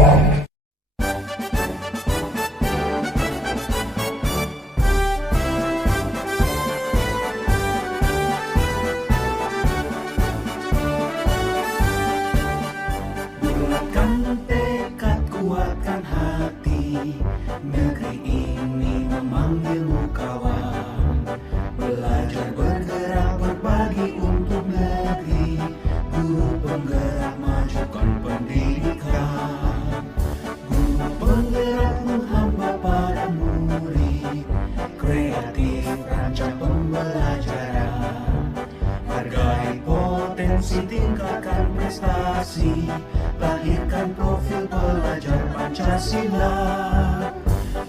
Bulatkan tekad, kuatkan hati, negeri ini memanggilmu kawan. Belajar, bergerak, berbagi untuk negeri, guru penggerak majukan pendidikan. Guru penggerak menghamba pada murid, kreatif rancang pembelajaran. Hargai potensi, tingkatkan prestasi, lahirkan profil pelajar Pancasila.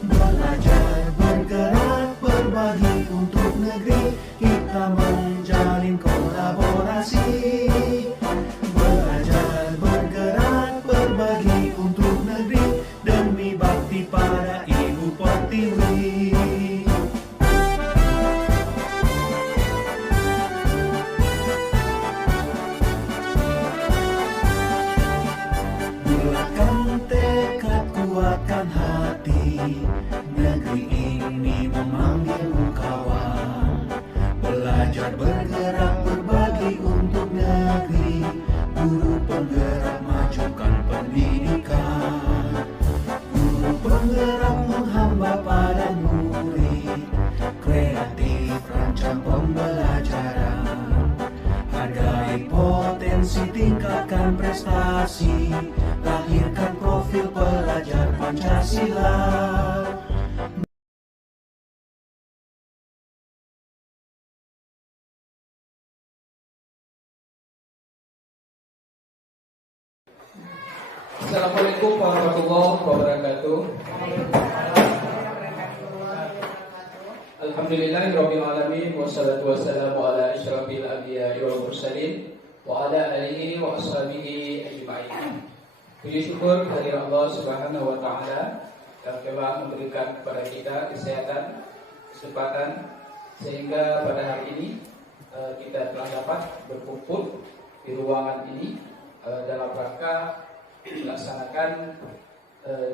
Belajar, bergerak, berbagi untuk negeri, kita menjalin kolaborasi. Belajar, bergerak, berbagi untuk negeri, demi bakti pada Ibu Pertiwi. Bulatkan tekad, kuatkan hati, negeri ini memanggilmu kawan. Belajar, bergerak, berbagi untuk negeri, guru penggerak majukan pendidikan. Guru penggerak menghamba pada murid, kreatif rancang pembelajaran. Hargai potensi, tingkatkan prestasi, lahirkan profil pelajar Pancasila. Assalamualaikum warahmatullahi wabarakatuh. Alhamdulillahirabbil alamin, wassalatu wassalamu ala asyrafil anbiya'i wal mursalin wa ala alihi wa ashabihi ajma'in. Puji syukur kehadirat Allah Subhanahu wa taala yang telah memberikan kepada kita kesehatan, kesempatan sehingga pada hari ini kita telah dapat berkumpul di ruangan ini dalam rangka melaksanakan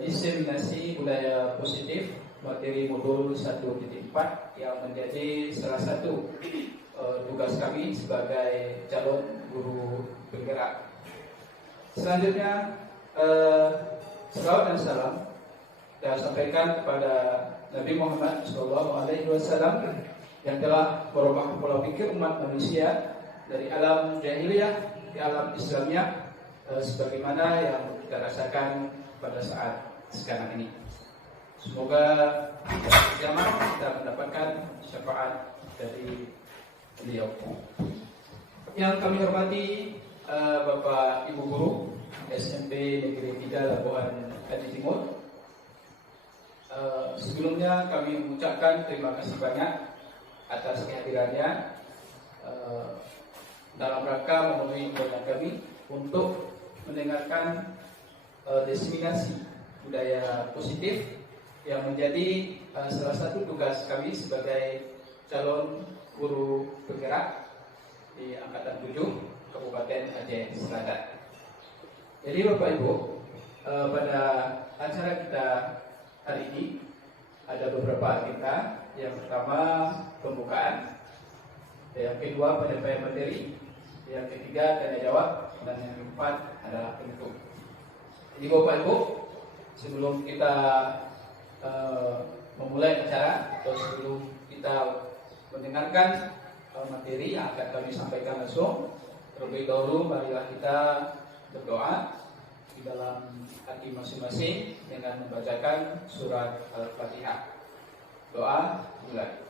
diseminasi budaya positif materi modul 1.4 yang menjadi salah satu tugas kami sebagai calon guru penggerak. Selanjutnya salawat dan salam saya sampaikan kepada Nabi Muhammad SAW yang telah merubah pola pikir umat manusia dari alam jahiliyah ke alam Islamiyah, sebagaimana yang kita rasakan pada saat sekarang ini. Semoga zaman kita mendapatkan syafaat dari beliau. Yang kami hormati Bapak Ibu Guru SMP Negeri 3 Labuan Haji Timur. Sebelumnya kami mengucapkan terima kasih banyak atas kehadirannya dalam rangka memenuhi undangan kami untuk mendengarkan diseminasi budaya positif yang menjadi salah satu tugas kami sebagai calon guru penggerak di Angkatan 7 Kabupaten Aceh Selatan. Jadi Bapak Ibu, pada acara kita hari ini ada beberapa agenda. Yang pertama pembukaan, yang kedua penyampaian materi, yang ketiga tanya jawab, dan yang keempat adalah penutup. Jadi Bapak Ibu, sebelum kita memulai acara atau sebelum kita mendengarkan materi yang akan kami sampaikan langsung, terlebih dahulu marilah kita berdoa di dalam hati masing-masing dengan membacakan surat Al-Fatihah. Doa mulai.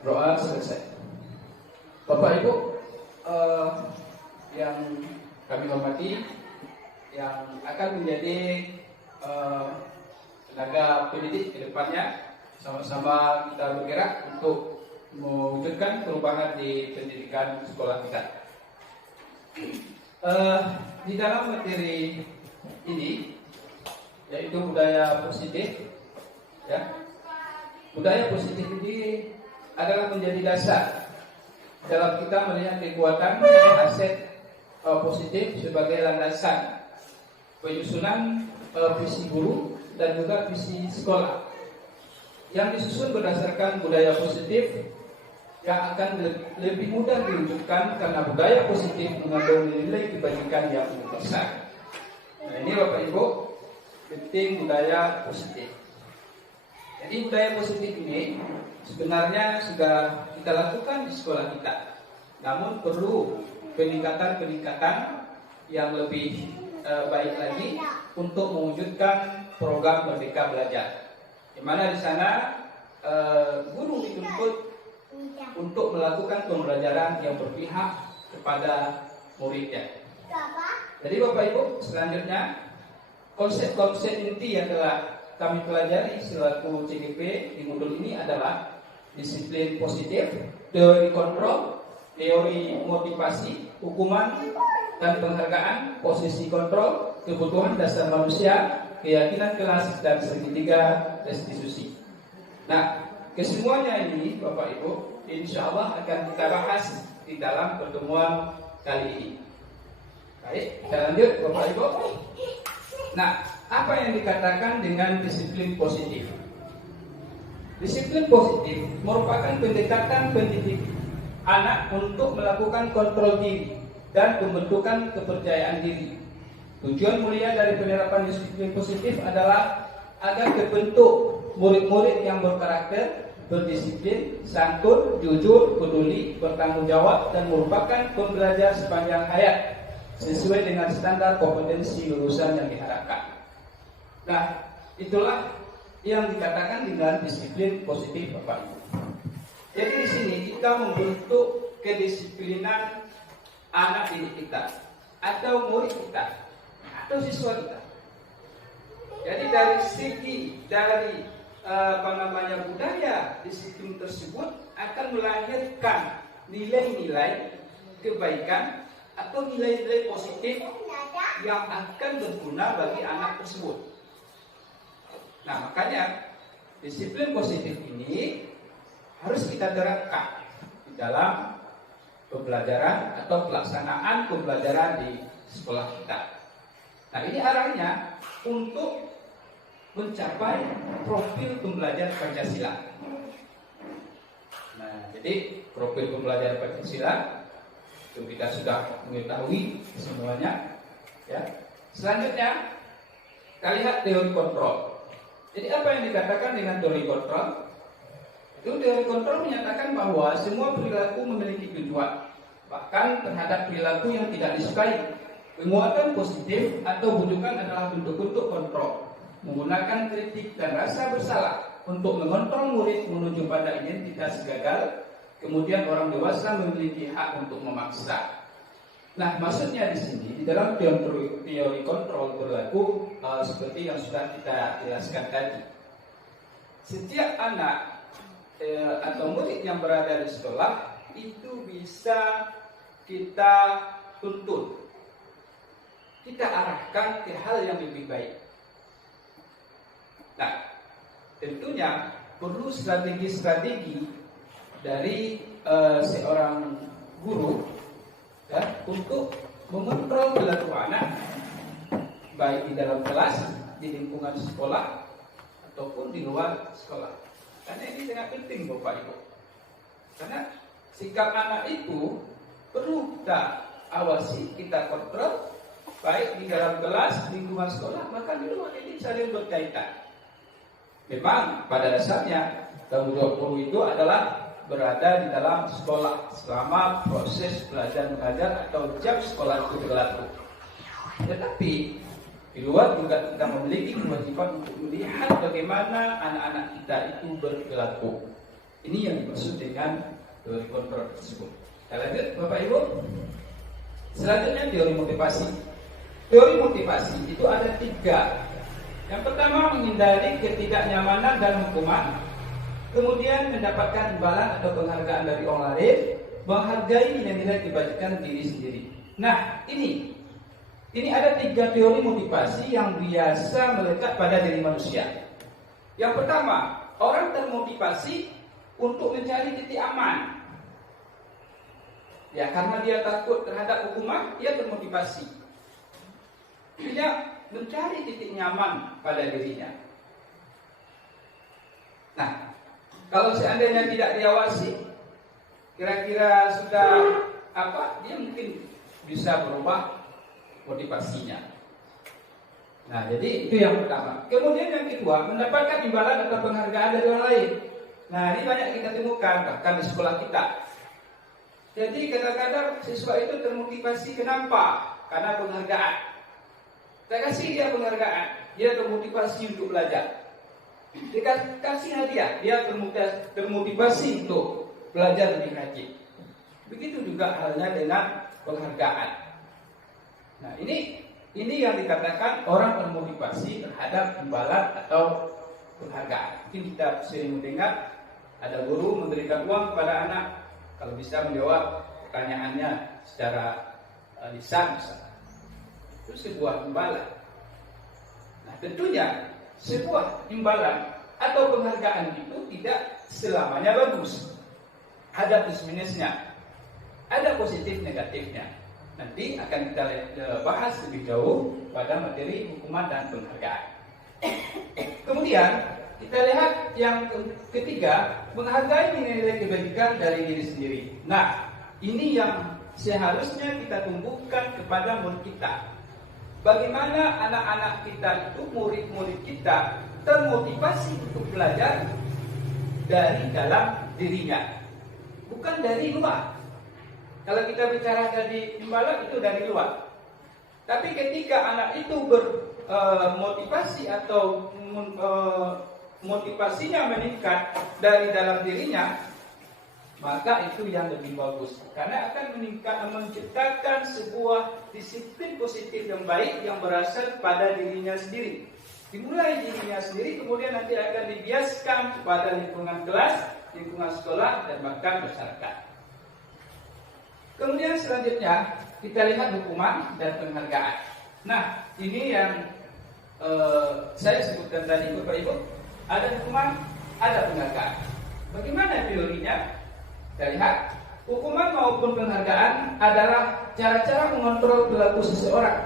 Doa selesai. Bapak Ibu yang kami hormati, yang akan menjadi tenaga pendidik ke depannya, sama-sama kita bergerak untuk mewujudkan perubahan di pendidikan sekolah kita. Di dalam materi ini, yaitu budaya positif, Ya. Budaya positif ini adalah menjadi dasar dalam kita melihat kekuatan aset positif sebagai landasan penyusunan visi guru dan juga visi sekolah yang disusun berdasarkan budaya positif yang akan lebih mudah diwujudkan karena budaya positif mengandung nilai kebajikan yang besar. Nah, ini Bapak Ibu penting budaya positif. Jadi budaya positif ini sebenarnya sudah kita lakukan di sekolah kita, namun perlu peningkatan yang lebih baik lagi untuk mewujudkan program Merdeka Belajar, di mana di sana guru dituntut untuk melakukan pembelajaran yang berpihak kepada muridnya. Jadi Bapak Ibu, selanjutnya konsep-konsep inti yang telah kami pelajari selaku CGP di modul ini adalah disiplin positif, teori kontrol, teori motivasi, hukuman dan penghargaan, posisi kontrol, kebutuhan dasar manusia, keyakinan kelas dan segitiga restitusi. Nah, kesemuanya ini Bapak Ibu insya Allah akan kita bahas di dalam pertemuan kali ini. Baik, kita lanjut Bapak Ibu. Nah, apa yang dikatakan dengan disiplin positif? Disiplin positif merupakan pendekatan pendidik anak untuk melakukan kontrol diri dan pembentukan kepercayaan diri. Tujuan mulia dari penerapan disiplin positif adalah agar terbentuk murid-murid yang berkarakter, berdisiplin, santun, jujur, peduli, bertanggung jawab, dan merupakan pembelajar sepanjang hayat sesuai dengan standar kompetensi lulusan yang diharapkan. Nah, itulah yang dikatakan dengan disiplin positif Bapak Ibu. Jadi di sini kita membentuk kedisiplinan anak didik kita atau murid kita atau siswa kita. Jadi dari segi budaya disiplin tersebut akan melahirkan nilai-nilai kebaikan atau nilai-nilai positif yang akan berguna bagi anak tersebut. Nah, makanya disiplin positif ini harus kita terapkan di dalam pembelajaran atau pelaksanaan pembelajaran di sekolah kita. Nah, ini arahnya untuk mencapai profil pembelajar Pancasila. Nah, jadi profil pembelajar Pancasila itu kita sudah mengetahui semuanya. Ya. Selanjutnya, kita lihat teori kontrol. Jadi apa yang dikatakan dengan teori kontrol? Itu teori kontrol menyatakan bahwa semua perilaku memiliki tujuan, bahkan terhadap perilaku yang tidak disukai. Penguatan positif atau bujukan adalah bentuk-bentuk kontrol, menggunakan kritik dan rasa bersalah untuk mengontrol murid menuju pada identitas gagal. Kemudian orang dewasa memiliki hak untuk memaksa. Nah, maksudnya di sini di dalam teori kontrol berlaku seperti yang sudah kita jelaskan tadi. Setiap anak atau murid yang berada di sekolah itu bisa kita tuntut, kita arahkan ke hal yang lebih baik. Nah, tentunya perlu strategi-strategi dari seorang guru ya, untuk mengontrol perilaku anak baik di dalam kelas, di lingkungan sekolah ataupun di luar sekolah. Karena ini sangat penting Bapak Ibu. Karena sikap anak itu perlu kita awasi, kita kontrol baik di dalam kelas, lingkungan sekolah, bahkan di luar. Ini saling berkaitan. Memang pada dasarnya tanggung jawab guru itu adalah berada di dalam sekolah selama proses belajar mengajar atau jam sekolah itu berlaku. Tetapi di luar juga kita memiliki kewajiban untuk melihat bagaimana anak-anak kita itu berperilaku. Ini yang dimaksud dengan teori kontrol tersebut. Kita lanjut Bapak Ibu. Selanjutnya teori motivasi. Teori motivasi itu ada 3. Yang pertama, menghindari ketidaknyamanan dan hukuman. Kemudian mendapatkan imbalan atau penghargaan dari orang lain, menghargai nilai-nilai kebajikan diri sendiri. Nah, ini ada 3 teori motivasi yang biasa melekat pada diri manusia. Yang pertama, orang termotivasi untuk mencari titik aman. Ya, karena dia takut terhadap hukuman, dia termotivasi. Dia mencari titik nyaman pada dirinya. Nah, kalau seandainya tidak diawasi, kira-kira sudah apa? Dia mungkin bisa berubah motivasinya. Nah, jadi itu yang pertama. Kemudian yang kedua, mendapatkan imbalan atau penghargaan dari orang lain. Nah, ini banyak kita temukan bahkan di sekolah kita. Jadi kadang-kadang siswa itu termotivasi kenapa? Karena penghargaan. Kita kasih dia penghargaan, dia termotivasi untuk belajar. Dikasih hadiah, dia termotivasi untuk belajar lebih rajin. Begitu juga halnya dengan penghargaan. Nah, ini yang dikatakan orang termotivasi terhadap imbalan atau penghargaan. Mungkin kita sering mendengar ada guru memberikan uang kepada anak kalau bisa menjawab pertanyaannya secara lisan misalnya. Itu sebuah imbalan. Nah, tentunya sebuah imbalan atau penghargaan itu tidak selamanya bagus. Ada plus minusnya, ada positif negatifnya. Nanti akan kita bahas lebih jauh pada materi hukuman dan penghargaan. Kemudian kita lihat yang ketiga, menghargai nilai kebaikan dari diri sendiri. Nah, ini yang seharusnya kita tumbuhkan kepada murid kita. Bagaimana anak-anak kita itu, murid-murid kita termotivasi untuk belajar dari dalam dirinya, bukan dari luar. Kalau kita bicara dari imbalan itu dari luar. Tapi ketika anak itu bermotivasi atau motivasinya meningkat dari dalam dirinya, maka itu yang lebih bagus. Karena akan menciptakan sebuah disiplin positif yang baik yang berasal pada dirinya sendiri. Dimulai dirinya sendiri, kemudian nanti akan dibiaskan kepada lingkungan kelas, lingkungan sekolah, dan bahkan masyarakat. Kemudian selanjutnya kita lihat hukuman dan penghargaan. Nah, ini yang saya sebutkan tadi, Bapak Ibu. Ada hukuman, ada penghargaan. Bagaimana teorinya? Kita lihat, hukuman maupun penghargaan adalah cara-cara mengontrol perilaku seseorang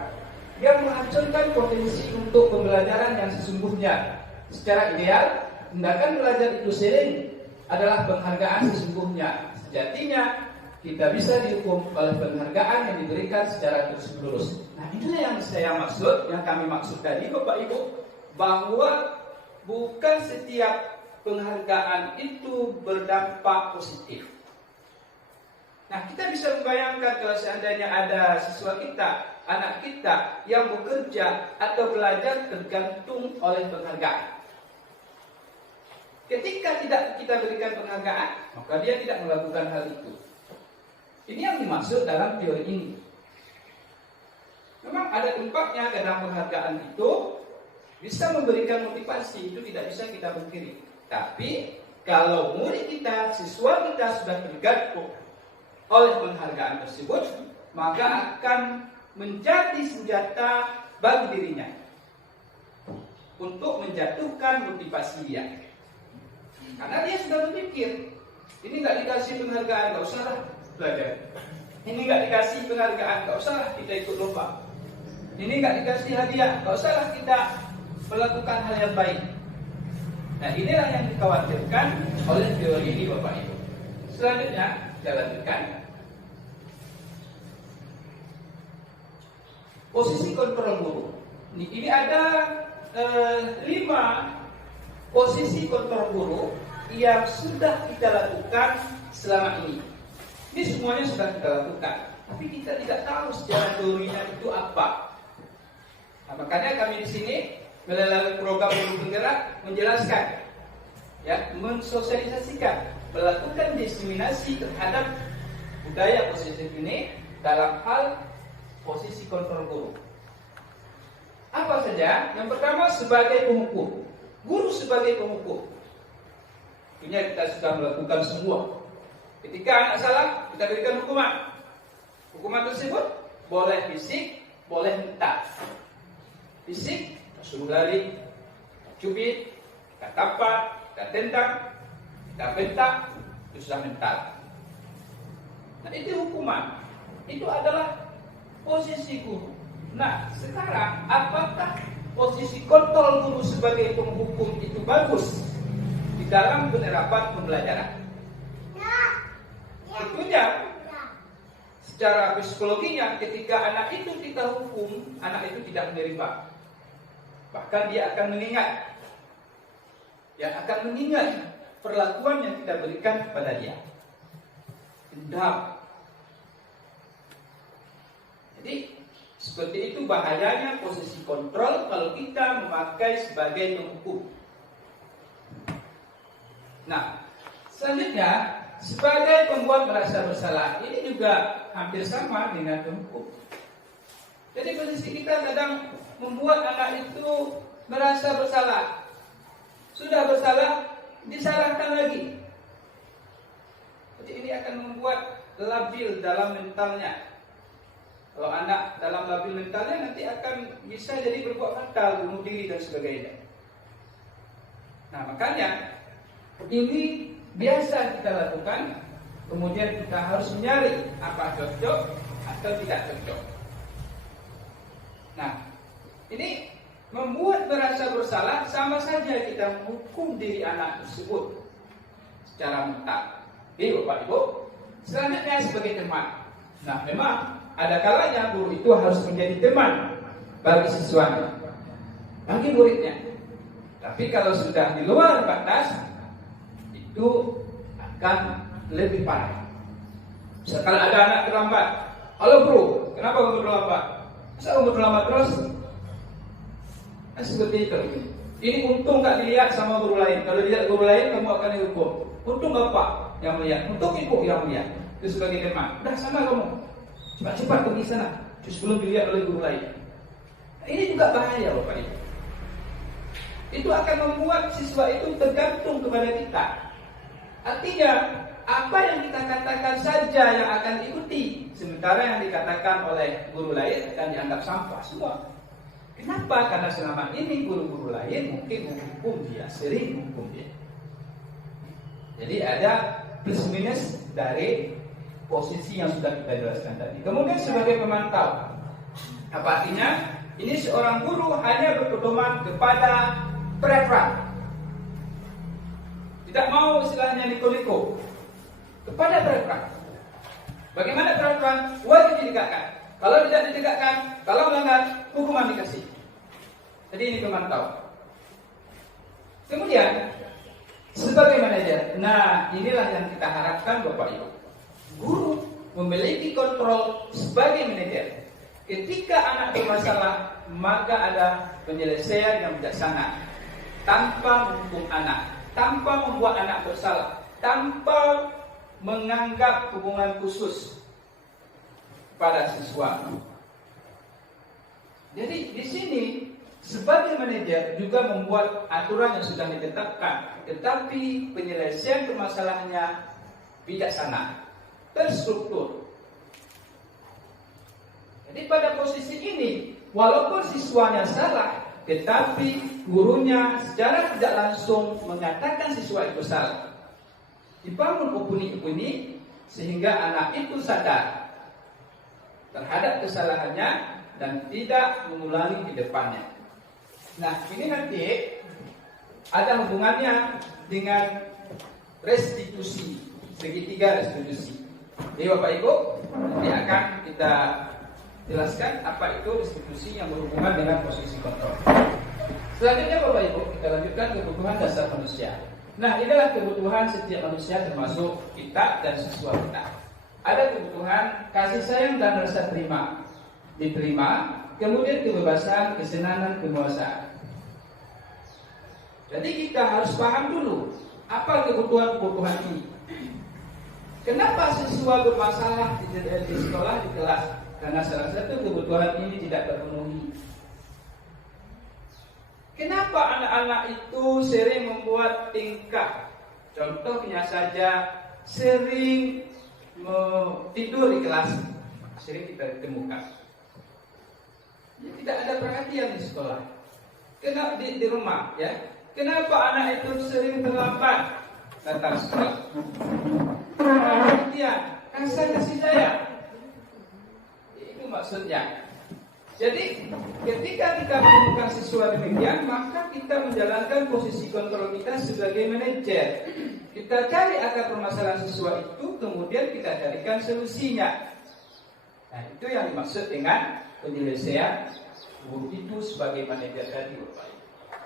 yang menghancurkan potensi untuk pembelajaran yang sesungguhnya. Secara ideal, tindakan belajar itu sering adalah penghargaan sesungguhnya. Sejatinya kita bisa dihukum oleh penghargaan yang diberikan secara terus-menerus. Nah, inilah yang saya maksud, yang kami maksud tadi, Bapak Ibu, bahwa bukan setiap penghargaan itu berdampak positif. Nah, kita bisa membayangkan kalau seandainya ada siswa kita, anak kita yang bekerja atau belajar tergantung oleh penghargaan. Ketika tidak kita berikan penghargaan, maka dia tidak melakukan hal itu. Ini yang dimaksud dalam teori ini. Memang ada tempatnya dalam penghargaan itu bisa memberikan motivasi, itu tidak bisa kita pungkiri. Tapi kalau murid kita, siswa kita sudah tergantung oleh penghargaan tersebut, maka akan menjadi senjata bagi dirinya untuk menjatuhkan motivasi dia. Karena dia sudah berpikir, ini nggak dikasih penghargaan, nggak usah belajar. Ini nggak dikasih penghargaan, nggak usah kita ikut lomba. Ini nggak dikasih hadiah, nggak usah kita melakukan hal yang baik. Nah, inilah yang dikhawatirkan oleh teori ini, Bapak Ibu. Selanjutnya kita lanjutkan. Posisi kontrol guru. Ini ada 5 posisi kontrol guru yang sudah kita lakukan selama ini. Ini semuanya sudah kita lakukan, tapi kita tidak tahu secara teorinya itu apa. Nah, makanya kami di sini melalui program Guru Penggerak menjelaskan, ya, mensosialisasikan, melakukan diseminasi terhadap budaya positif ini dalam hal posisi kontrol guru. Apa saja? Yang pertama sebagai penghukum. Guru sebagai penghukum. Tentunya kita sudah melakukan semua. Ketika anak salah, kita berikan hukuman. Hukuman tersebut boleh fisik, boleh mental. Fisik, suruh lari, cubit, kita tapak, kita tendang, kita bentak, itu sudah mental. Nah itu hukuman, itu adalah posisi guru. Nah sekarang apakah posisi kontrol guru sebagai penghukum itu bagus di dalam penerapan pembelajaran? Tentunya secara psikologinya ketika anak itu kita hukum, anak itu tidak menerima. Bahkan dia akan mengingat. Yang akan mengingat perlakuan yang kita berikan kepada dia. Dendam. Jadi seperti itu bahayanya posisi kontrol kalau kita memakai sebagai penghukum. Nah, selanjutnya sebagai pembuat merasa bersalah, ini juga hampir sama dengan penghukum. Jadi posisi kita kadang membuat anak itu merasa bersalah. Sudah bersalah, disalahkan lagi. Jadi ini akan membuat labil dalam mentalnya. Kalau anak dalam labil mentalnya nanti akan bisa jadi berbuat fatal, bunuh diri dan sebagainya. Nah makanya ini biasa kita lakukan. Kemudian kita harus mencari apa cocok atau tidak cocok. Nah ini membuat merasa bersalah sama saja kita menghukum diri anak tersebut secara mental. Jadi Bapak Ibu, selanjutnya sebagai teman. Nah memang ada kalanya guru itu harus menjadi teman bagi siswanya, bagi muridnya. Tapi kalau sudah di luar batas, itu akan lebih parah. Misalkan ada anak terlambat, halo bro, kenapa kamu terlambat? Masa kamu terlambat terus? Nah, seperti itu. Ini untung gak dilihat sama guru lain. Kalau dilihat guru lain, kamu akan dihukum. Untung bapak yang melihat, untung ibu yang melihat. Itu sebagai teman. Udah sana kamu, cepat-cepat pergi sana, sebelum dilihat oleh guru lain. Nah, ini juga bahaya Bapak Ibu. Itu akan membuat siswa itu tergantung kepada kita. Artinya apa yang kita katakan saja yang akan diikuti, sementara yang dikatakan oleh guru lain akan dianggap sampah semua. Kenapa? Karena selama ini guru-guru lain mungkin menghukum dia, sering menghukum dia. Jadi ada plus minus dari posisi yang sudah kita jelaskan tadi. Kemudian sebagai pemantau, apa artinya? Ini seorang guru hanya berpedoman kepada preferan. Tidak mau istilahnya niko-niko, kepada preferan. Bagaimana preferan? Wajib ditegakkan. Kalau tidak ditegakkan, kalau melanggar, hukuman dikasih. Jadi ini pemantau. Kemudian sebagai manajer, nah inilah yang kita harapkan Bapak Ibu. Guru memiliki kontrol sebagai manajer. Ketika anak bermasalah, maka ada penyelesaian yang bijaksana, tanpa menghukum anak, tanpa membuat anak bersalah, tanpa menganggap hubungan khusus pada siswa. Jadi di sini sebagai manajer juga membuat aturan yang sudah ditetapkan, tetapi penyelesaian permasalahannya bijaksana, terstruktur. Jadi pada posisi ini, walaupun siswanya salah, tetapi gurunya secara tidak langsung mengatakan siswa itu salah. Dibangun opini-opini sehingga anak itu sadar terhadap kesalahannya dan tidak mengulangi di depannya. Nah, ini nanti ada hubungannya dengan restitusi, segitiga restitusi. Jadi Bapak Ibu, nanti akan kita jelaskan apa itu restitusi yang berhubungan dengan posisi kontrol. Selanjutnya Bapak Ibu, kita lanjutkan kebutuhan dasar manusia. Nah, inilah kebutuhan setiap manusia termasuk kita dan siswa kita. Ada kebutuhan kasih sayang dan rasa terima, diterima, kemudian kebebasan, kesenangan, kemuasaan. Jadi kita harus paham dulu apa kebutuhan-kebutuhan ini. Kenapa siswa bermasalah di sekolah, di kelas? Karena salah satu kebutuhan ini tidak terpenuhi. Kenapa anak-anak itu sering membuat tingkah? Contohnya saja sering tidur di kelas, sering kita temukan. Tidak ada perhatian di sekolah. Kenapa di rumah ya? Kenapa anak itu sering terlambat datang sekolah? Kemudian rasa kasih sayang. Itu maksudnya. Jadi ketika kita menemukan sesuatu demikian, maka kita menjalankan posisi kontrol kita sebagai manajer. Kita cari akar permasalahan sesuatu itu, kemudian kita carikan solusinya. Nah, itu yang dimaksud dengan penyelesaian guru itu sebagai manajer tadi.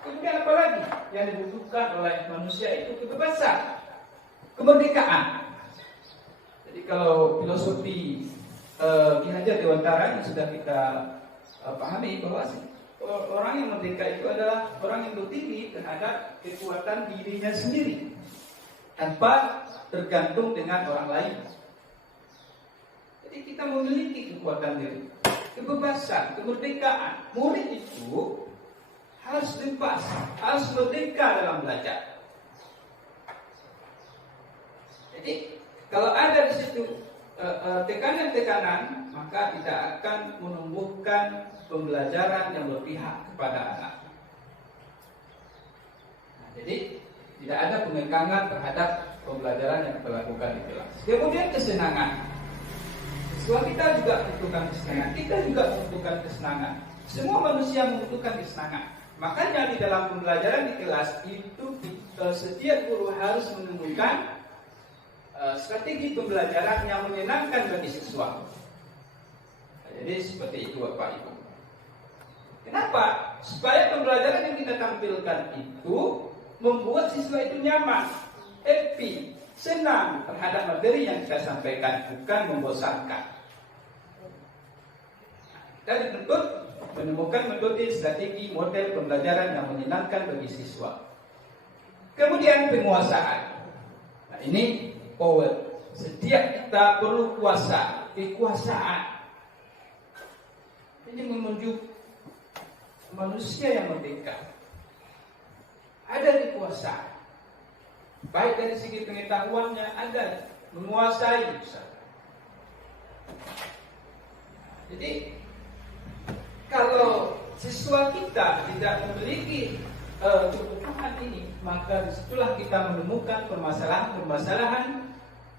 Kemudian apa lagi yang dibutuhkan oleh manusia itu? Kebebasan, kemerdekaan. Jadi kalau filosofi Ki Hajar Dewantara yang sudah kita pahami bahwa orang yang merdeka itu adalah orang yang berdiri terhadap kekuatan dirinya sendiri tanpa tergantung dengan orang lain. Jadi kita memiliki kekuatan diri, kebebasan, kemerdekaan. Murid itu harus bebas, harus merdeka dalam belajar. Jadi kalau ada di situ tekanan-tekanan, maka tidak akan menumbuhkan pembelajaran yang berpihak kepada anak. Nah, jadi tidak ada pengekangan terhadap pembelajaran yang kita lakukan di kelas. Kemudian kesenangan. Siswa kita juga membutuhkan kesenangan. Kita juga membutuhkan kesenangan. Semua manusia membutuhkan kesenangan. Makanya di dalam pembelajaran di kelas itu setiap guru harus menemukan strategi pembelajaran yang menyenangkan bagi siswa. Jadi seperti itu Bapak Ibu. Kenapa? Supaya pembelajaran yang kita tampilkan itu membuat siswa itu nyaman, happy, senang terhadap materi yang kita sampaikan, bukan membosankan. Kita dituntut menemukan metode, strategi, model pembelajaran yang menyenangkan bagi siswa. Kemudian penguasaan. Nah, ini power. Setiap kita perlu kuasa, kekuasaan. Ini menuju manusia yang merdeka. Ada kekuasaan. Baik dari segi pengetahuannya, ada menguasai. Jadi kalau siswa kita tidak memiliki kebutuhan ini, maka disitulah kita menemukan permasalahan-permasalahan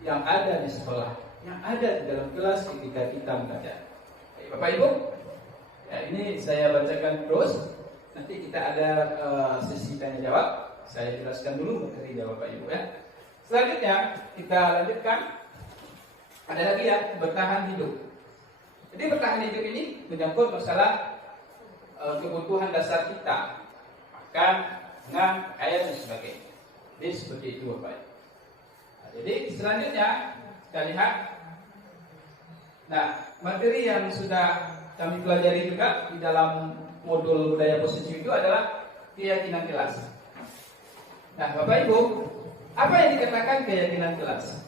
yang ada di sekolah, yang ada di dalam kelas ketika kita belajar. Bapak Ibu, ya, ini saya bacakan terus. Nanti kita ada sesi tanya jawab. Saya jelaskan dulu materi Bapak Ibu ya. Selanjutnya kita lanjutkan. Ada lagi ya, bertahan hidup. Jadi bertahan hidup ini menyangkut masalah kebutuhan dasar kita, makan, dengan air dan sebagainya. Jadi seperti itu Bapak Ibu. Nah, jadi selanjutnya kita lihat. Nah, materi yang sudah kami pelajari juga di dalam modul budaya positif itu adalah keyakinan kelas. Nah, Bapak Ibu, apa yang dikatakan keyakinan kelas?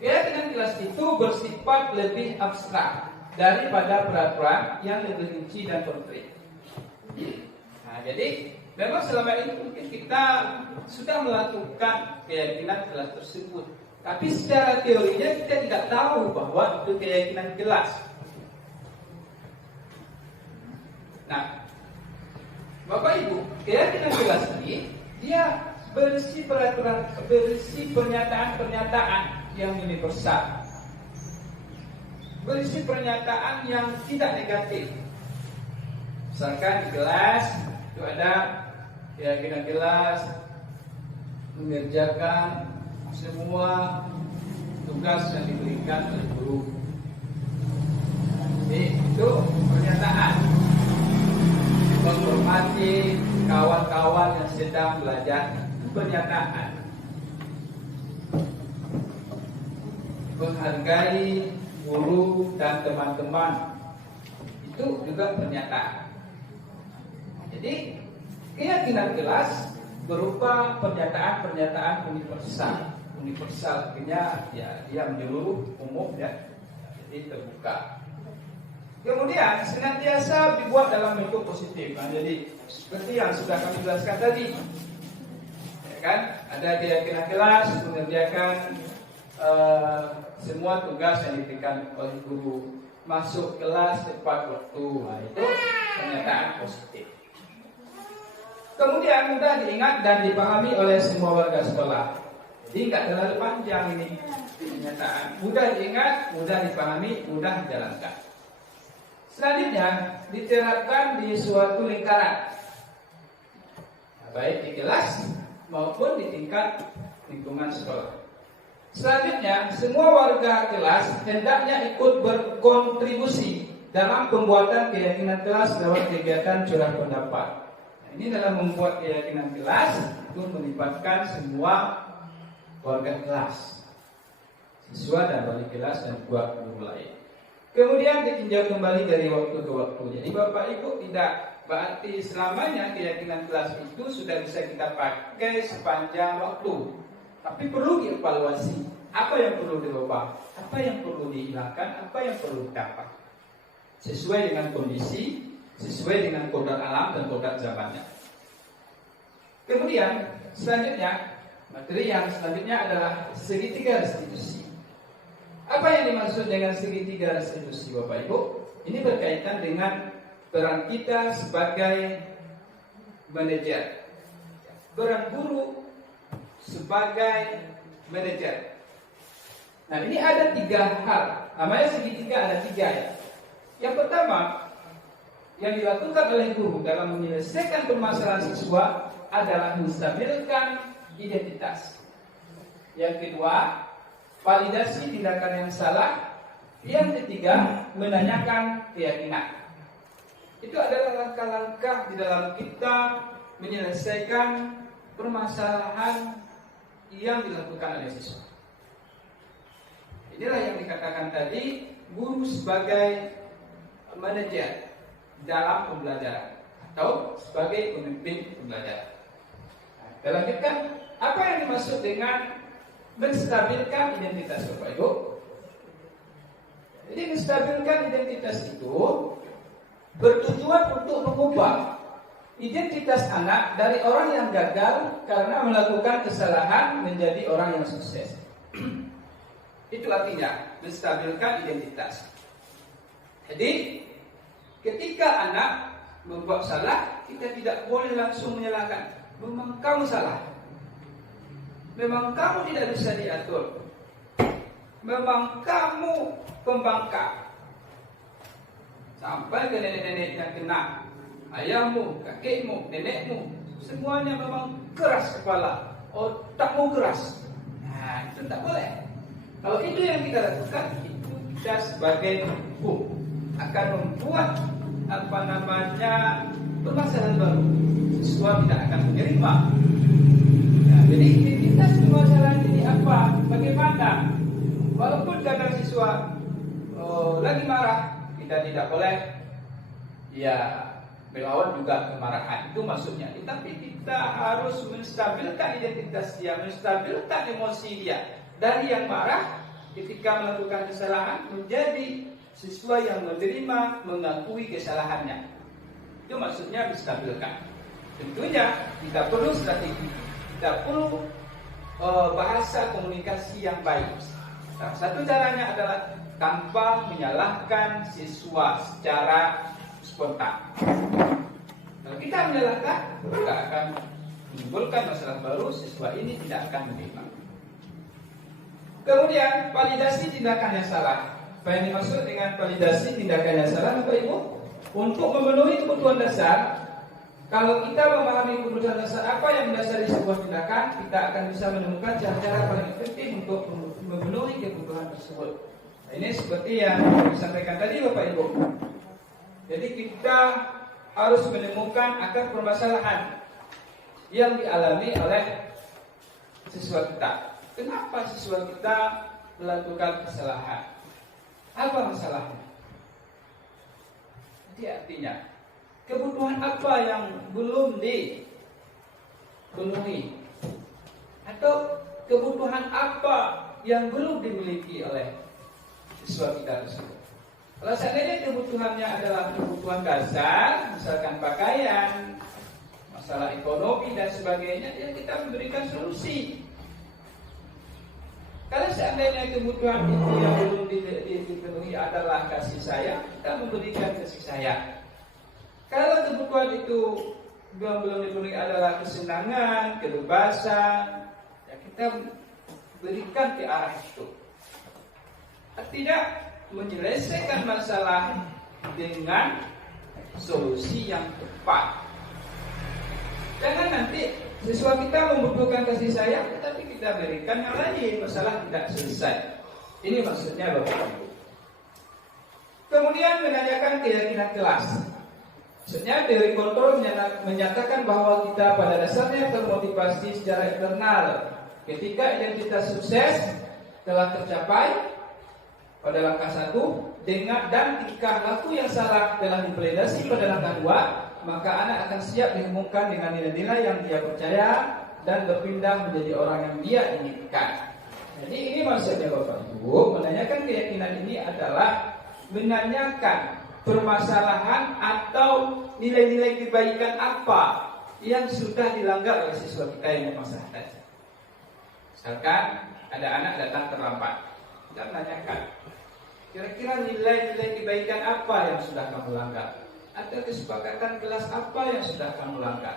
Keyakinan kelas itu bersifat lebih abstrak daripada peraturan yang lebih rinci dan konkret. Nah, jadi memang selama ini mungkin kita sudah melakukan keyakinan kelas tersebut, tapi secara teorinya kita tidak tahu bahwa itu keyakinan kelas. Nah, Bapak Ibu, keyakinan kelas ini dia berisi peraturan, berisi pernyataan-pernyataan yang universal, berisi pernyataan yang tidak negatif. Misalkan di kelas itu ada keyakinan kelas mengerjakan semua tugas yang diberikan oleh guru. Jadi itu pernyataan. Menghormati kawan-kawan yang sedang belajar, pernyataan. Menghargai guru dan teman-teman, itu juga pernyataan. Jadi keyakinan kelas berupa pernyataan-pernyataan universal. Universal artinya ya dia menyeluruh, umum ya, jadi terbuka. Kemudian senantiasa dibuat dalam bentuk positif. Nah, jadi seperti yang sudah kami jelaskan tadi, ya kan? Ada keyakinan kelas mengerjakan semua tugas yang diberikan oleh guru, masuk kelas tepat waktu. Nah, itu pernyataan positif. Kemudian mudah diingat dan dipahami oleh semua warga sekolah. Jadi nggak terlalu panjang ini pernyataan. Mudah diingat, mudah dipahami, mudah dijalankan. Selanjutnya diterapkan di suatu lingkaran, baik di kelas maupun di tingkat lingkungan sekolah. Selanjutnya, semua warga kelas hendaknya ikut berkontribusi dalam pembuatan keyakinan kelas lewat kegiatan curah pendapat. Nah, ini dalam membuat keyakinan kelas itu melibatkan semua warga kelas, siswa dan wali kelas dan juga guru lain. Kemudian ditinjau kembali dari waktu ke waktu. Jadi Bapak Ibu tidak berarti selamanya keyakinan kelas itu sudah bisa kita pakai sepanjang waktu. Tapi perlu dievaluasi. Apa yang perlu dirubah? Apa yang perlu dihilangkan? Apa yang perlu ditambah? Sesuai dengan kondisi, sesuai dengan kodrat alam dan kodrat zamannya. Kemudian selanjutnya, materi yang selanjutnya adalah segitiga restitusi. Apa yang dimaksud dengan segitiga restitusi, Bapak Ibu? Ini berkaitan dengan peran kita sebagai manajer, peran guru sebagai manajer. Nah, ini ada 3 hal. Namanya segitiga ada 3 ya. Yang pertama, yang dilakukan oleh guru dalam menyelesaikan permasalahan siswa adalah menstabilkan identitas. Yang kedua, validasi tindakan yang salah. Yang ketiga, menanyakan keyakinan. Itu adalah langkah-langkah di dalam kita menyelesaikan permasalahan yang dilakukan oleh siswa. Inilah yang dikatakan tadi, guru sebagai manajer dalam pembelajaran atau sebagai pemimpin pembelajaran. Nah, kita lanjutkan, apa yang dimaksud dengan menstabilkan identitas, Bapak Ibu? Jadi menstabilkan identitas itu bertujuan untuk mengubah identitas anak dari orang yang gagal karena melakukan kesalahan menjadi orang yang sukses. Itu artinya menstabilkan identitas. Jadi ketika anak membuat salah, kita tidak boleh langsung menyalahkan. Memang kamu salah. Memang kamu tidak bisa diatur. Memang kamu pembangkang. Sampai ke nenek-nenek yang kena, ayahmu, kakekmu, nenekmu, semuanya memang keras kepala, otakmu keras. Nah, itu tak boleh. Kalau itu yang kita lakukan, itu kita sebagai hukum akan membuat permasalahan baru. Siswa tidak akan menerima. Nah, jadi identitas permasalahan ini apa? Bagaimana? Walaupun kadang siswa lagi marah, kita tidak boleh melawan juga kemarahan. Itu maksudnya. Tapi kita harus menstabilkan identitas dia, menstabilkan emosi dia. Dari yang marah ketika melakukan kesalahan menjadi siswa yang menerima, mengakui kesalahannya. Itu maksudnya menstabilkan. Tentunya kita perlu strategi, kita perlu bahasa komunikasi yang baik. Salah satu caranya adalah tanpa menyalahkan siswa secara spontan. Kalau kita menyalahkan, maka akan menimbulkan masalah baru. Siswa ini tidak akan menerima. Kemudian validasi tindakan yang salah. Apa yang dimaksud dengan validasi tindakan yang salah, Bapak Ibu? Untuk memenuhi kebutuhan dasar. Kalau kita memahami kebutuhan dasar apa yang mendasari sebuah tindakan, kita akan bisa menemukan cara-cara paling efektif untuk memenuhi kebutuhan tersebut. Nah, ini seperti yang disampaikan tadi, Bapak Ibu. Jadi kita harus menemukan akar permasalahan yang dialami oleh siswa kita. Kenapa siswa kita melakukan kesalahan? Apa masalahnya? Jadi artinya, kebutuhan apa yang belum dipenuhi? Atau kebutuhan apa yang belum dimiliki oleh siswa kita tersebut? Kalau seandainya kebutuhannya adalah kebutuhan dasar, misalkan pakaian, masalah ekonomi dan sebagainya, ya kita memberikan solusi. Kalau seandainya kebutuhan itu yang belum dipenuhi adalah kasih sayang, kita memberikan kasih sayang. Kalau kebutuhan itu belum dipenuhi adalah kesenangan, kebebasan, ya kita berikan ke arah itu. Tidak menyelesaikan masalah dengan solusi yang tepat. Jangan nanti siswa kita membutuhkan kasih sayang, tetapi kita berikan yang lain, masalah tidak selesai. Ini maksudnya Bapak Ibu. Kemudian menanyakan keyakinan kelas. Maksudnya teori kontrol menyatakan bahwa kita pada dasarnya termotivasi secara internal. Ketika identitas sukses telah tercapai pada langkah 1 dan tingkah laku yang salah telah divalidasi pada langkah 2, maka anak akan siap dihubungkan dengan nilai-nilai yang dia percaya dan berpindah menjadi orang yang dia inginkan. Jadi ini maksudnya Bapak Ibu, menanyakan keyakinan ini adalah menanyakan permasalahan atau nilai-nilai kebaikan apa yang sudah dilanggar oleh siswa kita yang bermasalah tadi. Misalkan ada anak datang terlambat, kita menanyakan, kira-kira nilai-nilai kebaikan apa yang sudah kamu langgar? Atau kesepakatan kelas apa yang sudah kamu langgar?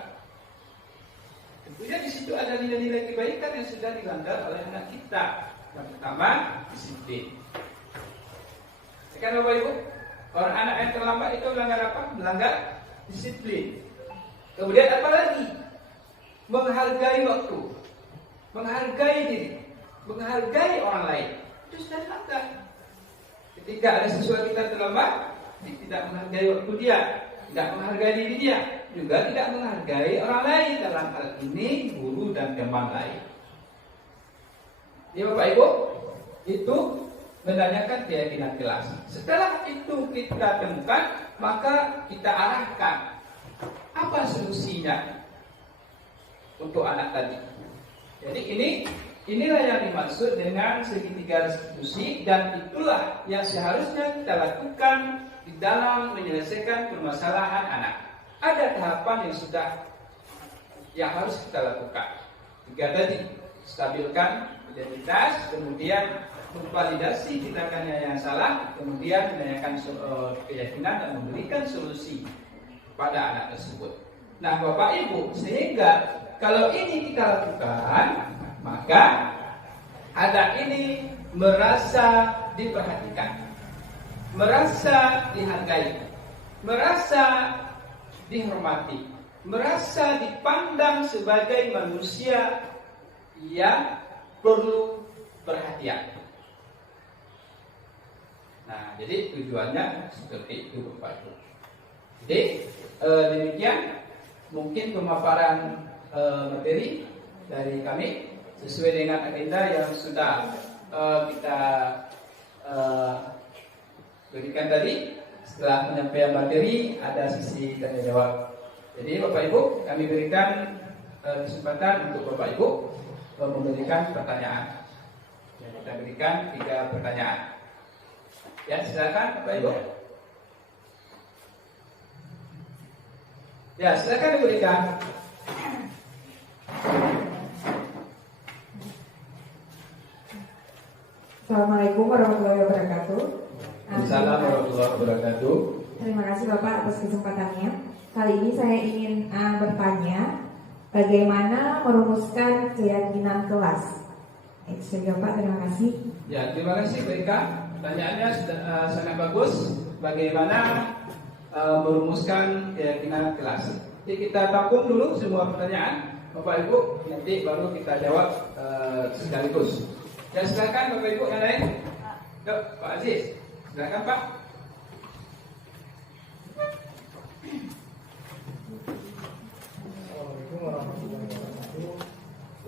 Tentunya di situ ada nilai-nilai kebaikan yang sudah dilanggar oleh anak kita. Yang pertama, disiplin. Sekarang Bapak Ibu, orang anak yang terlambat itu melanggar apa? Melanggar disiplin. Kemudian apa lagi? Menghargai waktu, menghargai diri, menghargai orang lain. Itu sudah dilanggar. Ketika ada siswa kita terlambat, tidak menghargai waktu dia, tidak menghargai diri dia, juga tidak menghargai orang lain, dalam hal ini guru dan teman lain. Ya Bapak Ibu, itu menanyakan keyakinan kelas. Setelah itu kita temukan, maka kita arahkan apa solusinya untuk anak tadi. Jadi inilah yang dimaksud dengan segitiga restitusi, dan itulah yang seharusnya kita lakukan di dalam menyelesaikan permasalahan anak. Ada tahapan yang harus kita lakukan. 3 tadi, stabilkan identitas, kemudian memvalidasi tindakannya yang salah, kemudian menanyakan keyakinan dan memberikan solusi pada anak tersebut. Nah Bapak Ibu, sehingga kalau ini kita lakukan, maka anak ini merasa diperhatikan, merasa dihargai, merasa dihormati, merasa dipandang sebagai manusia yang perlu perhatian. Nah, jadi tujuannya seperti itu Bapak Ibu. Jadi demikian mungkin pemaparan materi dari kami sesuai dengan agenda yang sudah kita berikan tadi. Setelah penyampaian materi ada sesi tanya jawab. Jadi Bapak Ibu, kami berikan kesempatan untuk Bapak Ibu memberikan pertanyaan. Kita berikan 3 pertanyaan. Ya, silakan Bapak Ibu. Ya, silakan diberikan. Assalamualaikum warahmatullahi wabarakatuh. Assalamualaikum warahmatullahi wabarakatuh. Terima kasih Bapak atas kesempatannya. Kali ini saya ingin bertanya bagaimana merumuskan keyakinan kelas. Itu saja Pak, terima kasih. Ya, terima kasih Beka. Pertanyaannya sangat bagus. Bagaimana merumuskan keyakinan kelas? Jadi kita tampung dulu semua pertanyaan Bapak Ibu, nanti baru kita jawab sekaligus. Ya, silakan Bapak Ibu yang lain. Yuk, Pak Aziz, silakan Pak. Assalamualaikum warahmatullahi wabarakatuh.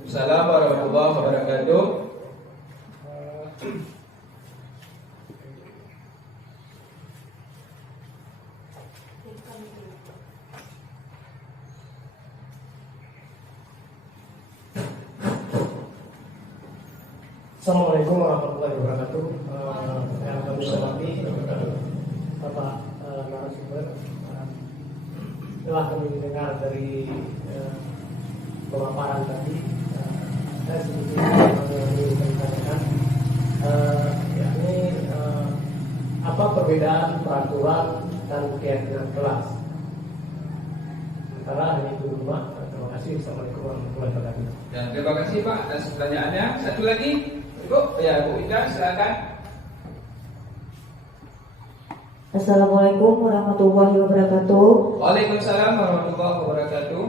Assalamualaikum warahmatullahi wabarakatuh. Assalamualaikum warahmatullahi wabarakatuh. Yang kami hormati Bapak narasumber, telah kami dengar dari pemaparan tadi. Saya sebetulnya ingin menanyakan, yakni apa perbedaan peraturan dan keyakinan kelas antara kasih. Assalamualaikum warahmatullahi wabarakatuh. Dan terima kasih Pak atas pertanyaannya. Satu lagi, Ibu, ya Bu Ida silakan. Assalamualaikum warahmatullahi wabarakatuh. Waalaikumsalam warahmatullahi wabarakatuh.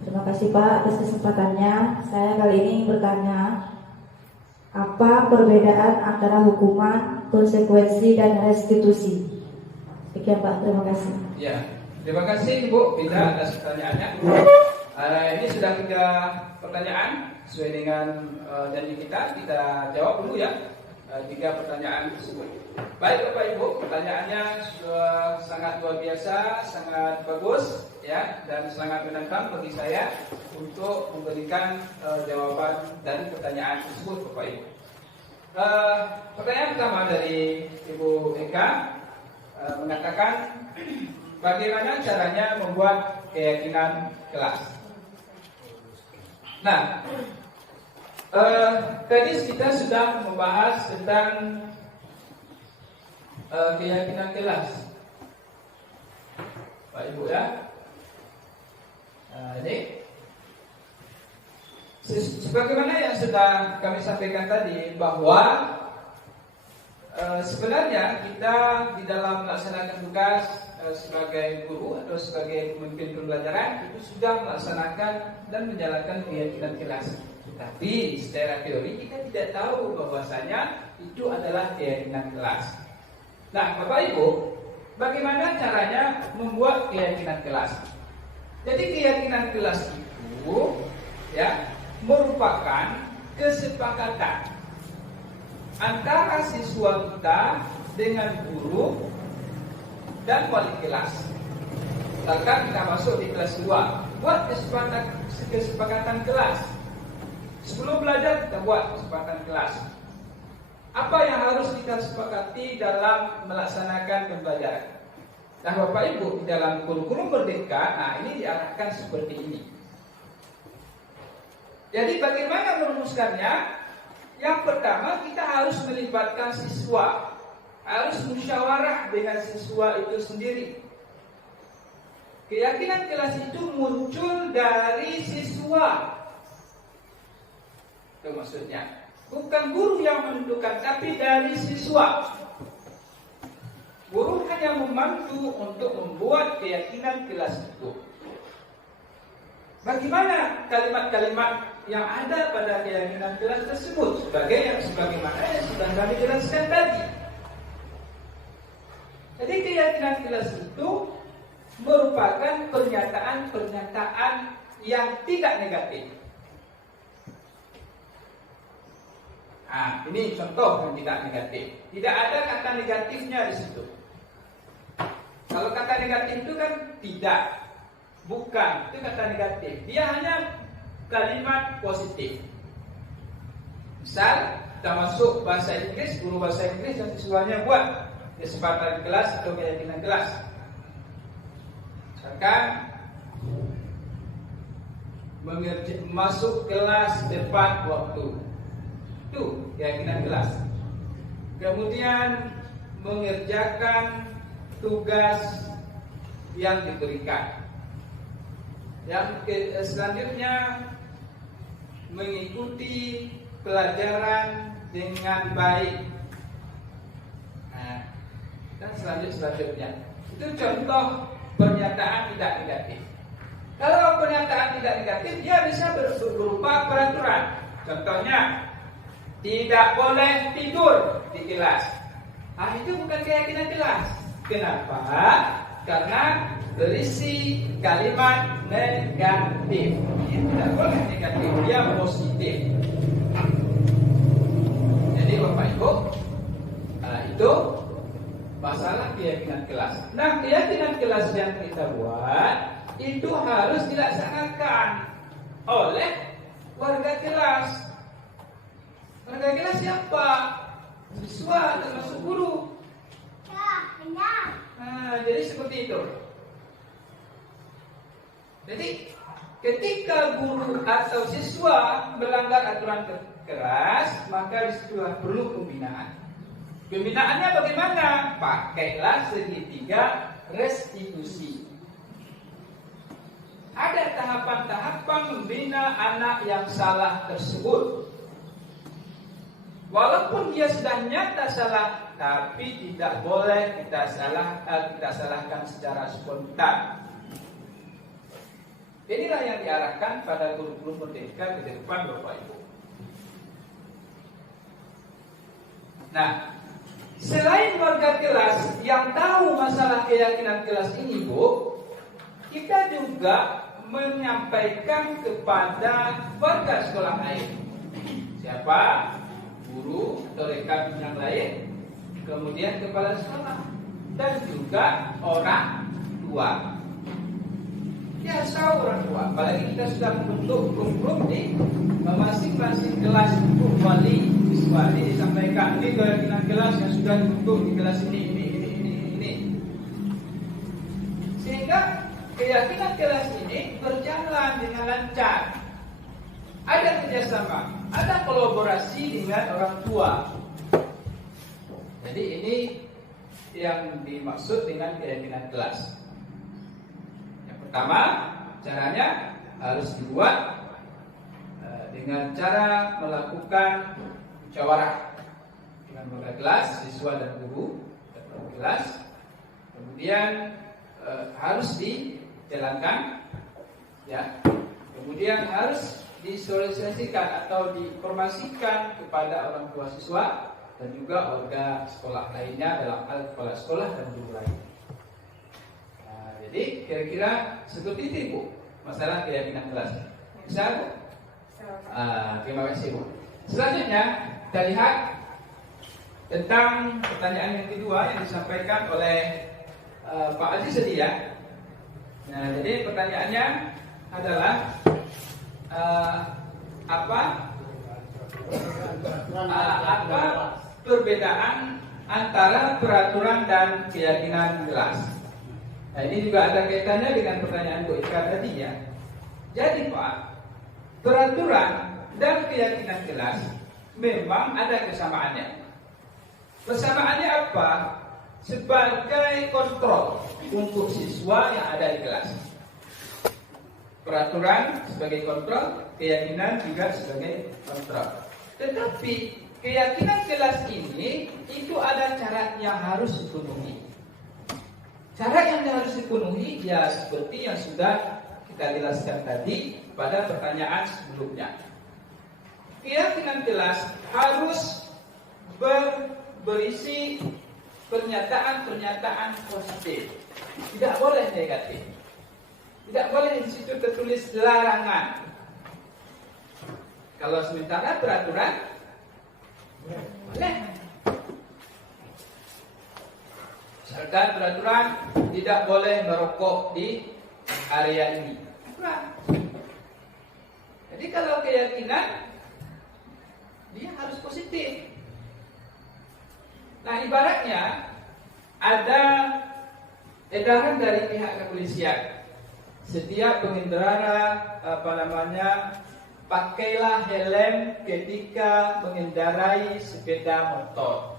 Terima kasih Pak atas kesempatannya. Saya kali ini ingin bertanya, apa perbedaan antara hukuman, konsekuensi, dan restitusi? Sekian Pak, terima kasih. Ya, terima kasih Ibu Ida atas pertanyaannya. Ini sudah 3 pertanyaan sesuai dengan janji kita jawab dulu ya 3 pertanyaan tersebut. Baik Bapak Ibu, pertanyaannya sangat luar biasa, sangat bagus ya, dan sangat menantang bagi saya untuk memberikan jawaban dari pertanyaan tersebut Bapak Ibu. Pertanyaan pertama dari Ibu Eka mengatakan bagaimana caranya membuat keyakinan kelas. Nah, tadi kita sudah membahas tentang keyakinan kelas, Pak Ibu ya. Ini sebagaimana yang sudah kami sampaikan tadi bahwa sebenarnya kita di dalam melaksanakan tugas sebagai guru atau sebagai pemimpin pembelajaran itu sudah melaksanakan dan menjalankan keyakinan kelas. Tapi secara teori kita tidak tahu bahwasanya itu adalah keyakinan kelas. Nah, Bapak Ibu, bagaimana caranya membuat keyakinan kelas? Jadi keyakinan kelas itu ya merupakan kesepakatan antara siswa kita dengan guru dan wali kelas. Misalkan kita masuk di kelas 2, buat kesepakatan kelas. Sebelum belajar kita buat kesepakatan kelas. Apa yang harus kita sepakati dalam melaksanakan pembelajaran? Nah Bapak Ibu, di dalam kurikulum merdeka, nah ini diarahkan seperti ini. Jadi bagaimana merumuskannya? Yang pertama kita harus melibatkan siswa, harus musyawarah dengan siswa itu sendiri. Keyakinan kelas itu muncul dari siswa. Itu maksudnya. Bukan guru yang menentukan, tapi dari siswa. Guru hanya membantu untuk membuat keyakinan kelas itu. Bagaimana kalimat-kalimat yang ada pada keyakinan kelas tersebut? Sebagaimana yang sudah kami jelaskan tadi. Jadi keyakinan kelas itu merupakan pernyataan-pernyataan yang tidak negatif. Nah, ini contoh yang tidak negatif. Tidak ada kata negatifnya di situ. Kalau kata negatif itu kan tidak, bukan, itu kata negatif. Dia hanya kalimat positif. Misal, kita masuk bahasa Inggris, guru bahasa Inggris yang siswanya buat kesempatan kelas atau keyakinan kelas. Misalkan masuk kelas tepat waktu, itu keyakinan kelas. Kemudian mengerjakan tugas yang diberikan. Yang selanjutnya mengikuti pelajaran dengan baik. Nah, dan selanjutnya itu contoh pernyataan tidak negatif. Kalau pernyataan tidak negatif, dia bisa berupa peraturan. Contohnya, tidak boleh tidur di kelas. Ah, itu bukan keyakinan kelas. Kenapa? Karena berisi kalimat negatif. Dia tidak boleh negatif, dia positif. Jadi Bapak Ibu, itu masalah keyakinan kelas. Nah, keyakinan kelas yang kita buat itu harus dilaksanakan oleh warga kelas. Warga kelas siapa? Siswa termasuk guru. Nah, jadi seperti itu. Jadi ketika guru atau siswa melanggar aturan kelas, maka disitulah perlu pembinaan. Pembinaannya bagaimana? Pakailah segitiga restitusi. ada tahapan-tahapan membina anak yang salah tersebut. Walaupun dia sudah nyata salah, tapi tidak boleh kita salahkan secara spontan. Inilah yang diarahkan pada guru-guru merdeka ke depan, Bapak Ibu. Nah, selain warga kelas yang tahu masalah keyakinan kelas ini, Bu, kita juga menyampaikan kepada warga sekolah lain. Siapa? Guru atau rekan yang lain, kemudian kepala sekolah, dan juga orang tua. Ya, orang tua. Apalagi kita sudah membentuk grup-grup di masing-masing kelas untuk wali siswa. Ini disampaikan, ini keyakinan kelas yang sudah dibentuk di kelas ini. Sehingga keyakinan kelas ini berjalan dengan lancar. Ada kerjasama, ada kolaborasi dengan orang tua. Jadi ini yang dimaksud dengan keyakinan kelas. Yang pertama, caranya harus dibuat dengan cara melakukan musyawarah dengan warga kelas, siswa dan guru dan warga kelas. Kemudian harus dijalankan, ya. Kemudian harus disosialisasikan atau diinformasikan kepada orang tua siswa dan juga warga sekolah lainnya dalam hal kepala sekolah dan guru lain. Nah, jadi kira-kira seperti itu, Bu, masalah keyakinan kelas. Bisa, Bu? Terima kasih, Bu. Selanjutnya kita lihat tentang pertanyaan yang kedua yang disampaikan oleh Pak Aziz tadi, ya. Nah, jadi pertanyaannya adalah apa perbedaan antara peraturan dan keyakinan kelas? Nah, ini juga ada kaitannya dengan pertanyaan Bu Ika tadi, ya. Jadi, Pak, peraturan dan keyakinan kelas memang ada kesamaannya. Persamaannya apa? Sebagai kontrol untuk siswa yang ada di kelas. Peraturan sebagai kontrol, keyakinan juga sebagai kontrol. Tetapi keyakinan kelas ini itu ada syarat yang harus dipenuhi. Syarat yang harus dipenuhi ya seperti yang sudah kita jelaskan tadi pada pertanyaan sebelumnya. Keyakinan kelas harus berisi pernyataan-pernyataan positif. Tidak boleh negatif. Tidak boleh di situ tertulis larangan. Kalau sementara peraturan boleh. Misalkan peraturan tidak boleh merokok di area ini. Jadi kalau keyakinan dia harus positif. Nah, ibaratnya ada edaran dari pihak kepolisian. Setiap pengendara pakailah helm ketika mengendarai sepeda motor.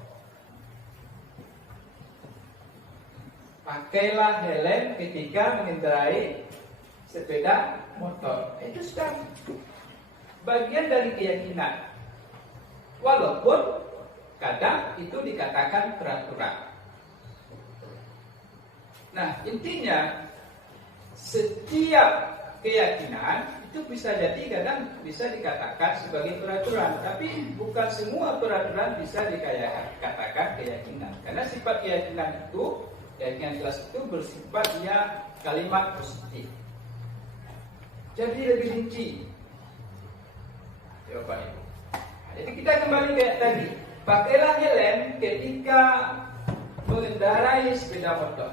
Pakailah helm ketika mengendarai sepeda motor. Itu sudah bagian dari keyakinan. Walaupun kadang itu dikatakan peraturan. Nah, intinya setiap keyakinan itu bisa jadi kadang bisa dikatakan sebagai peraturan, tapi bukan semua peraturan bisa dikatakan keyakinan. Karena sifat keyakinan itu, keyakinan kelas itu bersifat dia kalimat positif. Jadi lebih rinci. Coba Ibu. Jadi kita kembali kayak tadi, pakailah helm ketika mengendarai sepeda motor.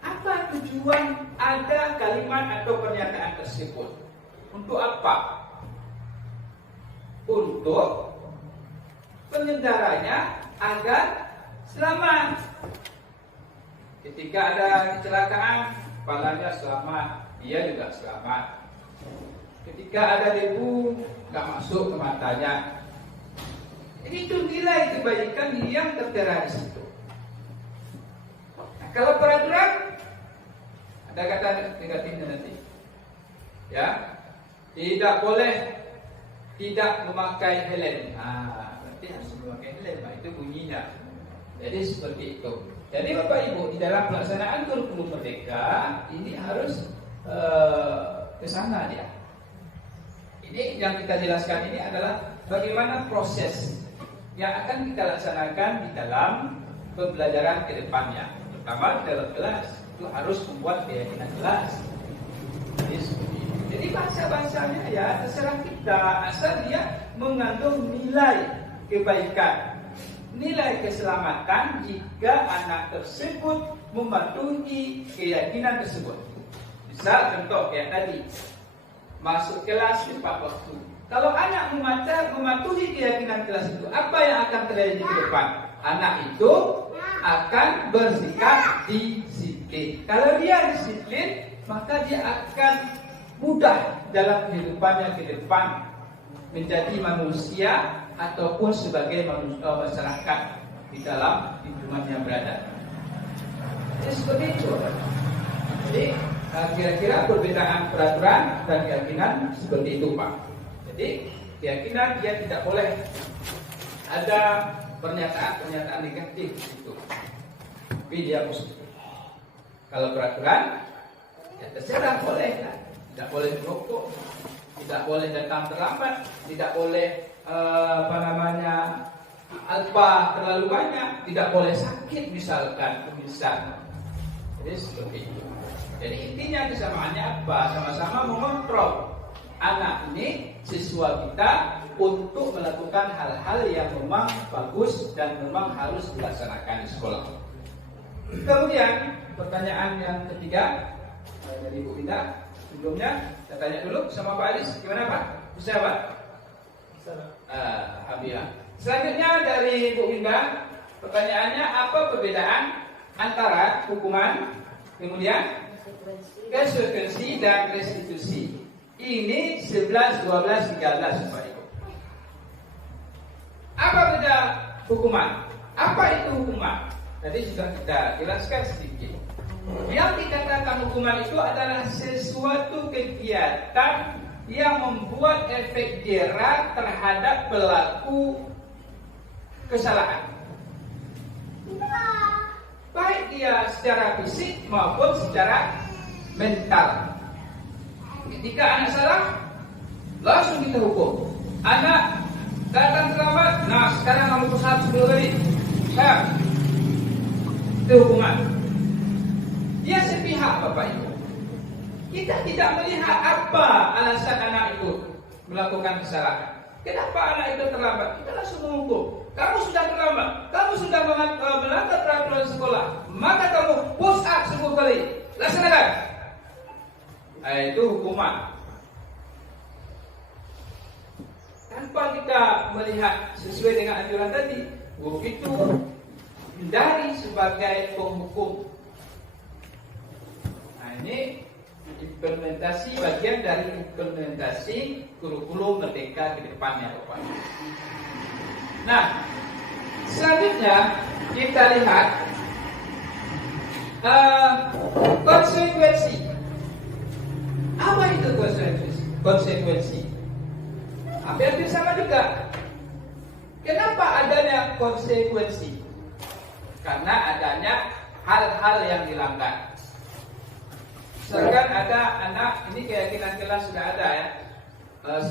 Apa tujuan ada kalimat atau pernyataan tersebut? Untuk apa? Untuk pengendaranya agar selamat. Ketika ada kecelakaan, kepalanya selamat, dia juga selamat. Ketika ada debu, nggak masuk ke matanya. Jadi itu nilai kebaikan yang tertera di situ. Nah, kalau peraturan ada kata negatifnya nanti. Ya, tidak boleh tidak memakai helm. Berarti harus memakai helm. Itu bunyinya. Jadi seperti itu. Jadi Bapak Ibu, di dalam pelaksanaan kurikulum merdeka ini harus ke sana dia. Ini yang kita jelaskan ini adalah bagaimana proses yang akan kita laksanakan di dalam pembelajaran ke depannya. Pertama di dalam kelas itu harus membuat keyakinan kelas. Jadi bahasa-bahasanya ya terserah kita, asal dia mengandung nilai kebaikan, nilai keselamatan jika anak tersebut mematuhi keyakinan tersebut. Misal contoh kayak tadi, masuk kelas tepat waktu. Kalau anak mematuhi keyakinan kelas itu, apa yang akan terjadi ke depan? Anak itu akan bersikap disiplin. Kalau dia disiplin, maka dia akan mudah dalam kehidupannya ke depan menjadi manusia ataupun sebagai masyarakat di dalam lingkungan yang berada. Jadi seperti itu. Jadi kira-kira perbedaan peraturan dan keyakinan seperti itu, Pak. Jadi keyakinan dia tidak boleh ada pernyataan negatif itu, tapi dia positif. Kalau peraturan ya terserah boleh kan? Tidak boleh merokok, tidak boleh datang terlambat, tidak boleh alpa terlalu banyak, tidak boleh sakit misalkan. Jadi seperti itu. Jadi intinya kesamaannya apa? Sama-sama mengontrol anak ini, siswa kita, untuk melakukan hal-hal yang memang bagus dan memang harus dilaksanakan di sekolah. Kemudian pertanyaan yang ketiga dari Bu Indah. Sebelumnya saya tanya dulu sama Pak Alis, gimana Pak? Bisa Pak? Bisa. Alhamdulillah. Selanjutnya dari Bu Indah, pertanyaannya apa perbedaan antara hukuman, kemudian konsekuensi dan restitusi? Ini 11, 12, 13 Bapak Ibu. Apa beda hukuman? Apa itu hukuman? Tadi sudah kita jelaskan sedikit. Yang dikatakan hukuman itu adalah sesuatu kegiatan yang membuat efek jera terhadap pelaku kesalahan, baik dia secara fisik maupun secara mental. Ketika anak salah, langsung kita hukum. Anak datang terlambat, nah sekarang kamu berusaha 10 kali. Itu hukuman. Dia sepihak Bapak Ibu. Kita tidak melihat apa alasan anak itu melakukan kesalahan. Kenapa anak itu terlambat? Kita langsung menghukum. Kamu sudah terlambat, kamu sudah melanggar peraturan sekolah, maka kamu push up 10 kali. Laksanakan. Itu hukuman. Tanpa kita melihat sesuai dengan anjuran tadi, itu hindari sebagai penghukum. Ini implementasi, bagian dari implementasi kurikulum merdeka ke depannya Bapak. Nah, selanjutnya kita lihat konsekuensi. Apa itu konsekuensi? Hampir sama juga. Kenapa adanya konsekuensi? Karena adanya hal-hal yang dilanggar. Misalkan ada anak, ini keyakinan kelas sudah ada ya,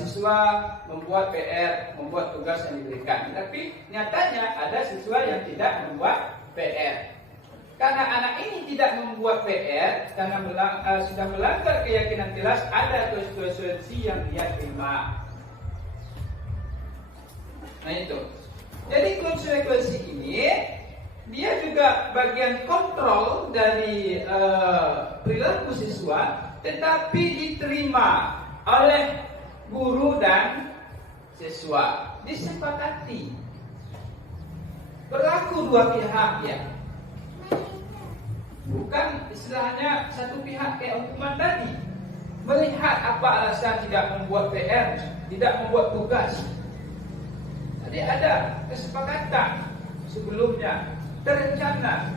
siswa membuat PR, membuat tugas yang diberikan. Tapi nyatanya ada siswa yang tidak membuat PR. Karena anak ini tidak membuat PR, karena sudah melanggar keyakinan kelas, ada konsekuensi yang dia terima. Nah itu. Jadi konsekuensi ini dia juga bagian kontrol dari perilaku siswa, tetapi diterima oleh guru dan siswa, disepakati. Berlaku dua pihak ya, bukan istilahnya satu pihak kayak hukuman tadi. Melihat apa alasan tidak membuat PR, tidak membuat tugas. Jadi ada kesepakatan sebelumnya, terencana,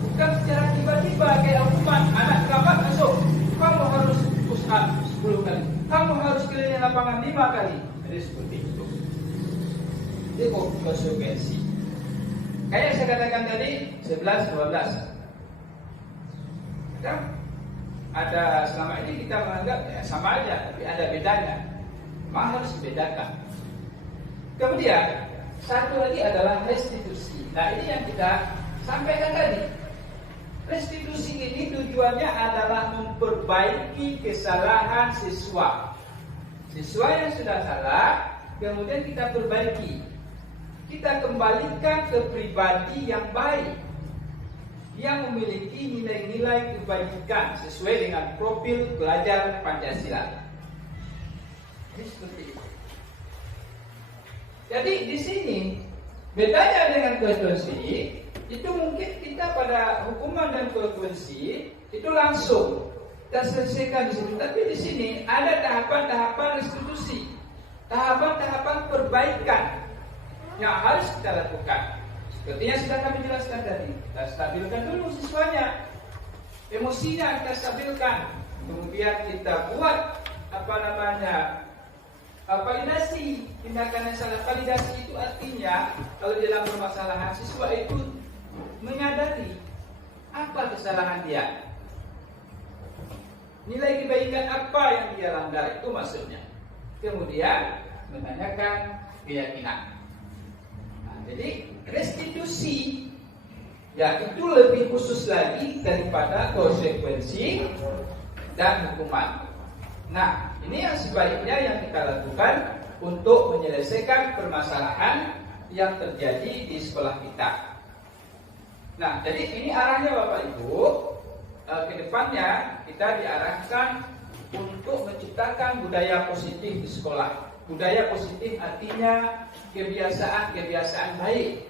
bukan secara tiba-tiba kayak hukuman. Anak terlambat masuk, kamu harus push 10 kali. Kamu harus keliling lapangan 5 kali. Jadi seperti itu. Itu konsekuensi. Kayak saya katakan tadi 11, 12. Ya? Ada selama ini kita menganggap ya sama aja, tapi ada bedanya. Memang harus dibedakan. Kemudian satu lagi adalah restitusi. Nah ini yang kita sampaikan tadi. Restitusi ini tujuannya adalah memperbaiki kesalahan siswa. Siswa yang sudah salah, kemudian kita perbaiki. Kita kembalikan ke pribadi yang baik, yang memiliki nilai-nilai kebajikan sesuai dengan profil belajar Pancasila. Ini seperti itu. Jadi di sini bedanya dengan konstitusi itu mungkin kita pada hukuman dan konstitusi itu langsung kita selesaikan di situ. Tapi di sini ada tahapan-tahapan restitusi, tahapan-tahapan perbaikan yang harus kita lakukan. Seperti yang sudah kami jelaskan tadi, kita stabilkan dulu siswanya, emosinya kita stabilkan, kemudian kita buat validasi tindakan yang salah. Validasi itu artinya kalau dalam permasalahan siswa itu menyadari apa kesalahan dia, nilai kebaikan apa yang dia langgar, itu maksudnya. Kemudian menanyakan keyakinan. Jadi restitusi ya itu lebih khusus lagi daripada konsekuensi dan hukuman. Nah, ini yang sebaiknya yang kita lakukan untuk menyelesaikan permasalahan yang terjadi di sekolah kita. Nah, jadi ini arahnya Bapak Ibu. Ke depannya kita diarahkan untuk menciptakan budaya positif di sekolah. Budaya positif artinya kebiasaan-kebiasaan baik.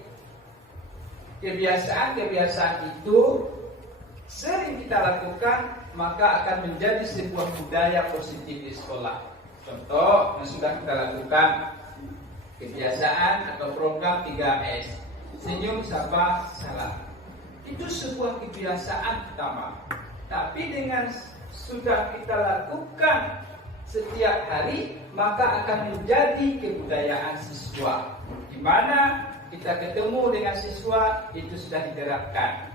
Kebiasaan-kebiasaan itu sering kita lakukan, maka akan menjadi sebuah budaya positif di sekolah. Contoh yang sudah kita lakukan, kebiasaan atau program 3S, senyum, sapa, salam. Itu sebuah kebiasaan pertama. Tapi dengan sudah kita lakukan setiap hari, maka akan menjadi kebudayaan siswa. Di mana kita ketemu dengan siswa itu sudah diterapkan.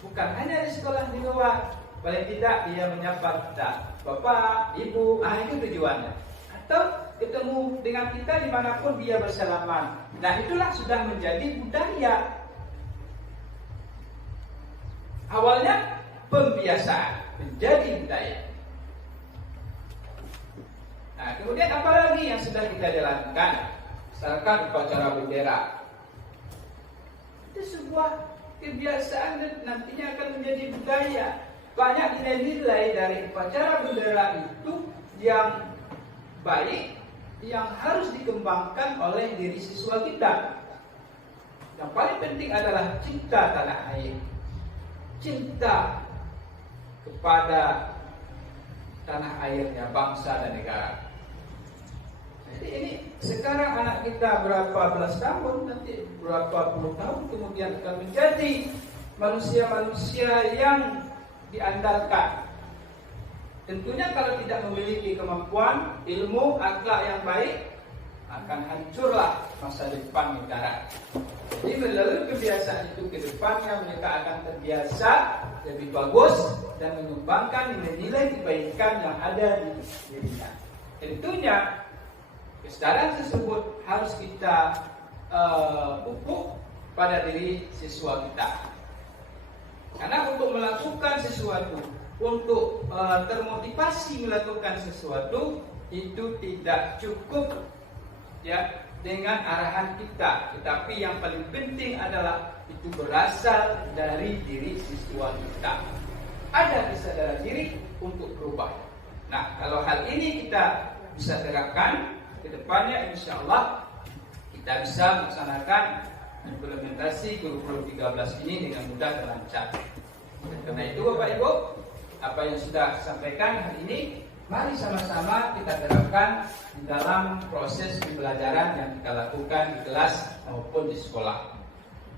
Bukan hanya di sekolah, di luar. Paling tidak dia menyapa kita, Bapak, Ibu, itu tujuannya. Atau ketemu dengan kita dimanapun dia bersalaman. Nah itulah sudah menjadi budaya. Awalnya pembiasaan, menjadi budaya. Nah, kemudian apa lagi yang sudah kita jalankan? Misalkan upacara bendera. Itu sebuah kebiasaan dan nantinya akan menjadi budaya. Banyak nilai-nilai dari upacara bendera itu yang baik, yang harus dikembangkan oleh diri siswa kita. Yang paling penting adalah cinta tanah air, cinta kepada tanah airnya, bangsa dan negara. Jadi ini sekarang anak kita berapa belas tahun, nanti berapa puluh tahun kemudian akan menjadi manusia-manusia yang diandalkan. Tentunya kalau tidak memiliki kemampuan, ilmu, akhlak yang baik, akan hancurlah masa depan negara. Jadi melalui kebiasaan itu ke depannya mereka akan terbiasa lebih bagus dan mengembangkan nilai-nilai kebaikan yang ada di dirinya. Tentunya kesadaran tersebut harus kita pupuk pada diri siswa kita. Karena untuk melakukan sesuatu, untuk termotivasi melakukan sesuatu itu tidak cukup ya dengan arahan kita, tetapi yang paling penting adalah itu berasal dari diri siswa kita. Ada kesadaran diri untuk berubah. Nah, kalau hal ini kita bisa terapkan ke depannya, insya Allah kita bisa melaksanakan implementasi kurikulum 13 ini dengan mudah dan lancar. Karena itu Bapak Ibu, apa yang sudah disampaikan hari ini, mari sama-sama kita terapkan di dalam proses pembelajaran yang kita lakukan di kelas maupun di sekolah.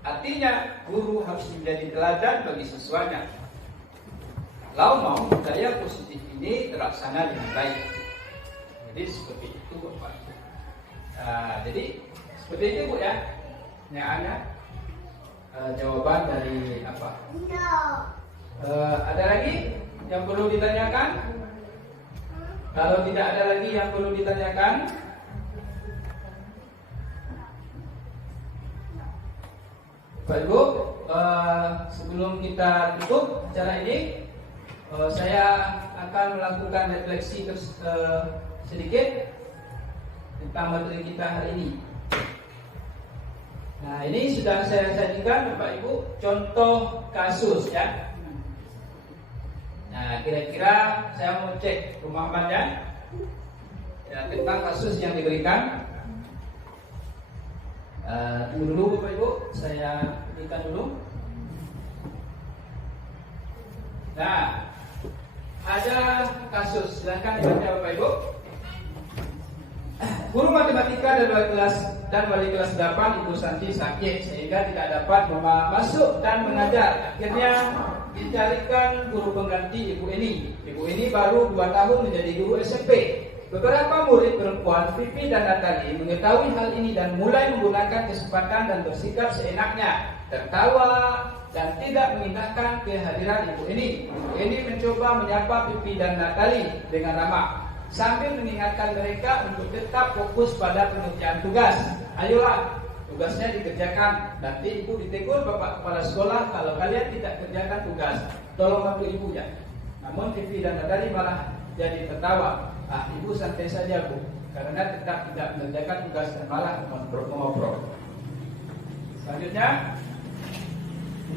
Artinya guru harus menjadi teladan bagi siswanya. kalau mau budaya positif ini terlaksana dengan baik. Jadi seperti itu Bapak. Jadi seperti itu Bu ya. Yang ada jawaban dari apa? Ada lagi yang perlu ditanyakan? Kalau tidak ada lagi yang perlu ditanyakan, Bapak Ibu, sebelum kita tutup acara ini, saya akan melakukan refleksi sedikit tentang materi kita hari ini. Nah, ini sudah saya sajikan Bapak Ibu contoh kasus ya. Nah, kira-kira saya mau cek pemahamannya ya, tentang kasus yang diberikan. Tunggu dulu Bapak Ibu, saya berikan dulu. Nah, ada kasus, silahkan dibaca Bapak Ibu. Guru matematika dan wali kelas 8 Ibu Santi sakit sehingga tidak dapat masuk dan mengajar. Akhirnya dicarikan guru pengganti Ibu ini. Ibu ini baru 2 tahun menjadi guru SMP. Beberapa murid perempuan, Vivi dan Natali, mengetahui hal ini dan mulai menggunakan kesempatan dan bersikap seenaknya, tertawa dan tidak mengindahkan kehadiran Ibu ini. Ibu ini mencoba menyapa Vivi dan Natali dengan ramah sambil mengingatkan mereka untuk tetap fokus pada pengerjaan tugas. Ayolah, tugasnya dikerjakan. Nanti Ibu ditegur Bapak Kepala Sekolah kalau kalian tidak kerjakan tugas. Tolong bantu Ibu ya. Namun Vivi dan Natali malah jadi tertawa. Ibu santai saja Bu, karena tetap tidak mengerjakan tugas dan malah mengobrol. Selanjutnya,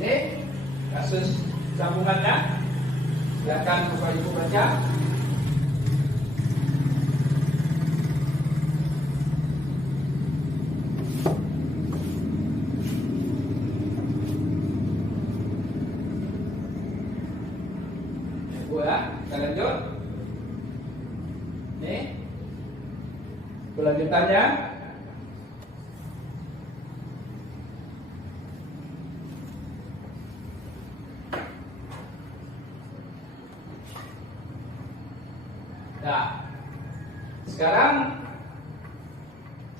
ini kasus sambungannya. Silakan Bapak Ibu baca. Bu ya, kita lanjut. Ini kelanjutannya. Nah, sekarang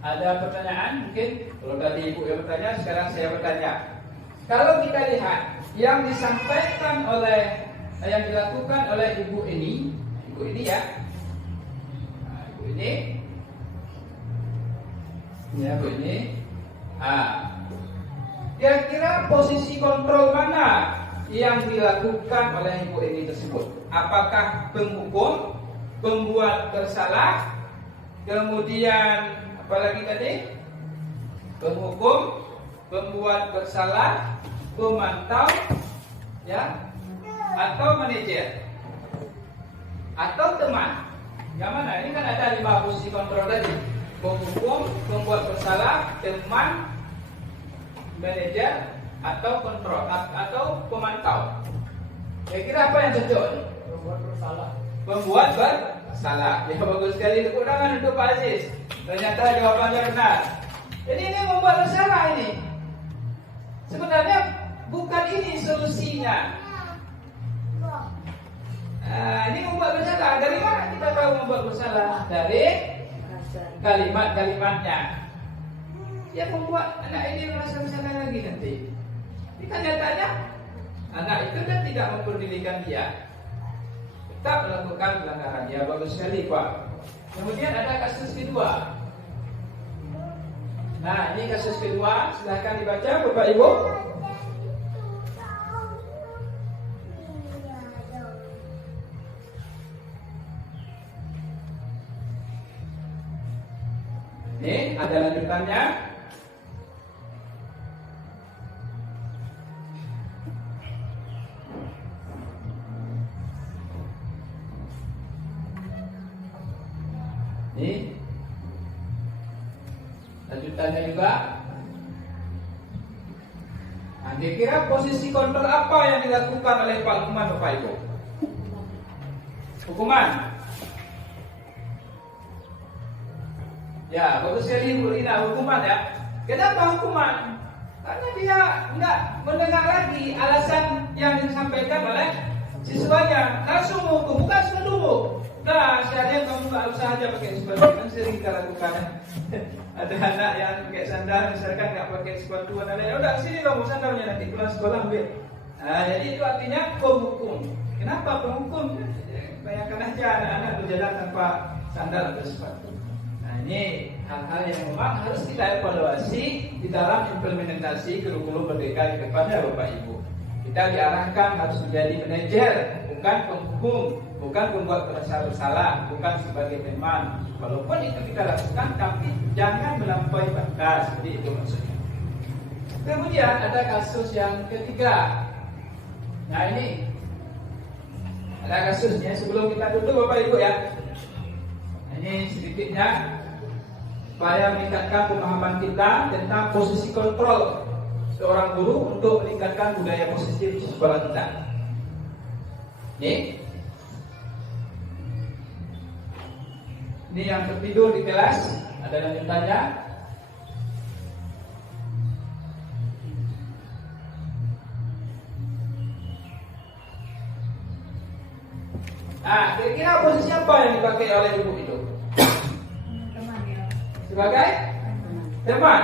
ada pertanyaan mungkin. Kalau tadi Ibu yang bertanya, sekarang saya bertanya. Kalau kita lihat yang disampaikan oleh, yang dilakukan oleh Ibu ini ya. Ini ya Bu ini. Kira-kira posisi kontrol mana yang dilakukan oleh Ibu ini tersebut? Apakah penghukum, pembuat bersalah, kemudian apalagi tadi? Penghukum, pembuat bersalah, pemantau, ya, atau manajer, atau teman? Yang mana? Ini kan ada 5 posisi kontrol tadi. Penghukum, pembuat bersalah, teman, manajer, atau kontrol atau pemantau. Kira-kira apa yang cocok? Pembuat bersalah. Pembuat bersalah. Ya, bagus sekali tepuk tangan untuk Pak Aziz. Ternyata jawabannya benar. Jadi ini membuat bersalah ini. Sebenarnya bukan ini solusinya. Ini membuat bersalah. Dari mana kita tahu membuat bersalah? Dari kalimat-kalimatnya. Ya, membuat anak ini merasa bersalah lagi nanti. Ini kan nyatanya anak itu kan tidak memperdulikan dia, tetap melakukan pelanggaran. Ya, bagus sekali Pak. Kemudian ada kasus kedua. Nah, ini kasus kedua. Silahkan dibaca Bapak Ibu. Ini ada lanjutannya. Ini lanjutannya juga. Nah, kira-kira posisi kontrol apa yang dilakukan oleh Pak Hukuman Bapak Ibu? Hukuman. Ya, bagus sekali Bu Rina, hukuman ya. Kenapa hukuman? Karena dia enggak mendengar lagi alasan yang disampaikan oleh siswanya langsung menghukum, bukan semua dulu. Nah, seharian kamu nggak usah aja pakai sepatu, kan sering kita lakukan. Ada anak yang pakai sandal, misalkan nggak pakai sepatu, ya udah sini kamu sandalnya, nanti pulang sekolah ambil. Nah, jadi itu artinya penghukum. Kenapa penghukum? Bayangkan aja anak-anak berjalan tanpa sandal atau sepatu. Nah, ini hal-hal yang memang harus kita evaluasi di dalam implementasi kurikulum Merdeka ke depannya, Bapak Ibu. Kita diarahkan harus menjadi manajer, bukan penghukum, bukan pembuat perasaan bersalah, bukan sebagai teman. Walaupun itu kita lakukan, tapi jangan melampaui batas. Jadi itu maksudnya. Kemudian ada kasus yang ketiga. Nah, ini ada kasusnya. Sebelum kita tutup, Bapak Ibu ya. Ini sedikitnya supaya meningkatkan pemahaman kita tentang posisi kontrol seorang guru untuk meningkatkan budaya positif di sekolah kita. Ini yang tertidur di kelas, ada lanjutannya. Kira-kira posisi apa yang dipakai oleh ibu itu? Teman ya. Sebagai teman.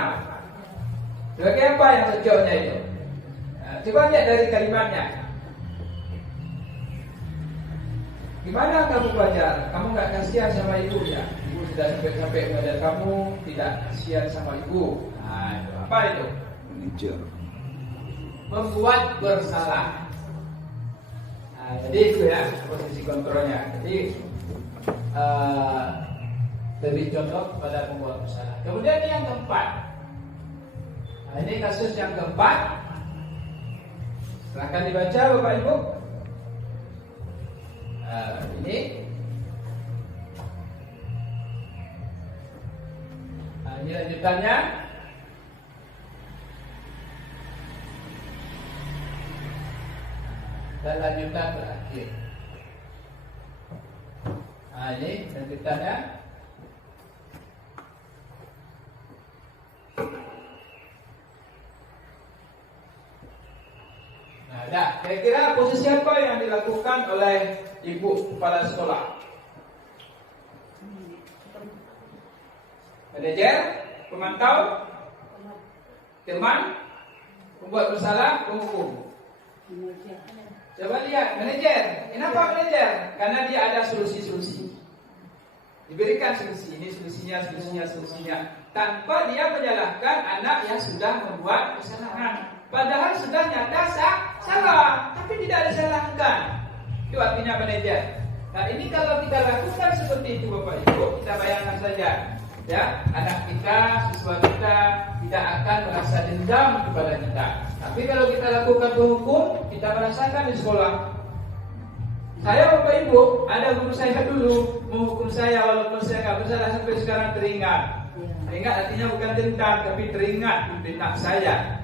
Sebagai apa yang cocoknya itu? Coba lihat dari kalimatnya. Gimana kamu belajar? Kamu nggak kasihan sama ibu ya? Ibu sudah sampai belajar, kamu tidak kasihan sama ibu. Nah, itu apa itu? Membuat bersalah. Nah, jadi itu ya posisi kontrolnya. Jadi lebih cocok pada membuat bersalah. Kemudian yang keempat. Nah, ini kasus yang keempat. Silahkan dibaca Bapak Ibu. Ini lanjutannya. Dan lanjutan berakhir. Ini lanjutannya. Nah, kira-kira posisi apa yang dilakukan oleh ibu kepala sekolah? Manajer, pemantau, teman, pembuat bersalah, penghukum. Coba lihat manajer. Kenapa manajer? Karena dia ada solusi-solusi. Diberikan solusi, ini solusinya, tanpa dia menyalahkan anak yang sudah membuat kesalahan. Padahal sudah nyata salah, tapi tidak disalahkan. Itu artinya manajer. Nah, ini kalau kita lakukan seperti itu Bapak Ibu, kita bayangkan saja, ya, anak kita, siswa kita tidak akan merasa dendam kepada kita. Tapi kalau kita lakukan penghukum, kita merasakan di sekolah. Saya Bapak Ibu, ada guru saya dulu menghukum saya walaupun saya nggak bersalah, sampai sekarang teringat. Teringat artinya bukan dendam, tapi teringat di benak saya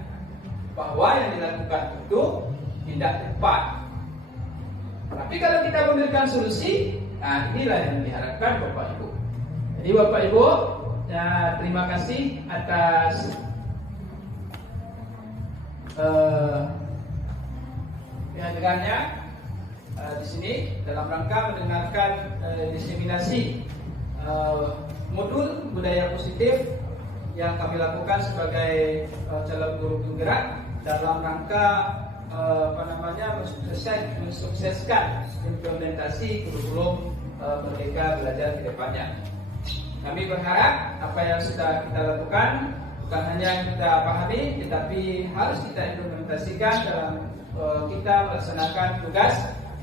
bahwa yang dilakukan itu tidak tepat. Tapi kalau kita memberikan solusi, nah inilah yang diharapkan Bapak Ibu. Jadi Bapak Ibu, ya, terima kasih atas kehadirannya di sini dalam rangka mendengarkan diseminasi modul budaya positif yang kami lakukan sebagai calon guru penggerak dalam rangka mensukseskan implementasi kurikulum Merdeka Belajar ke depannya. Kami berharap apa yang sudah kita lakukan bukan hanya kita pahami, tetapi harus kita implementasikan dalam kita melaksanakan tugas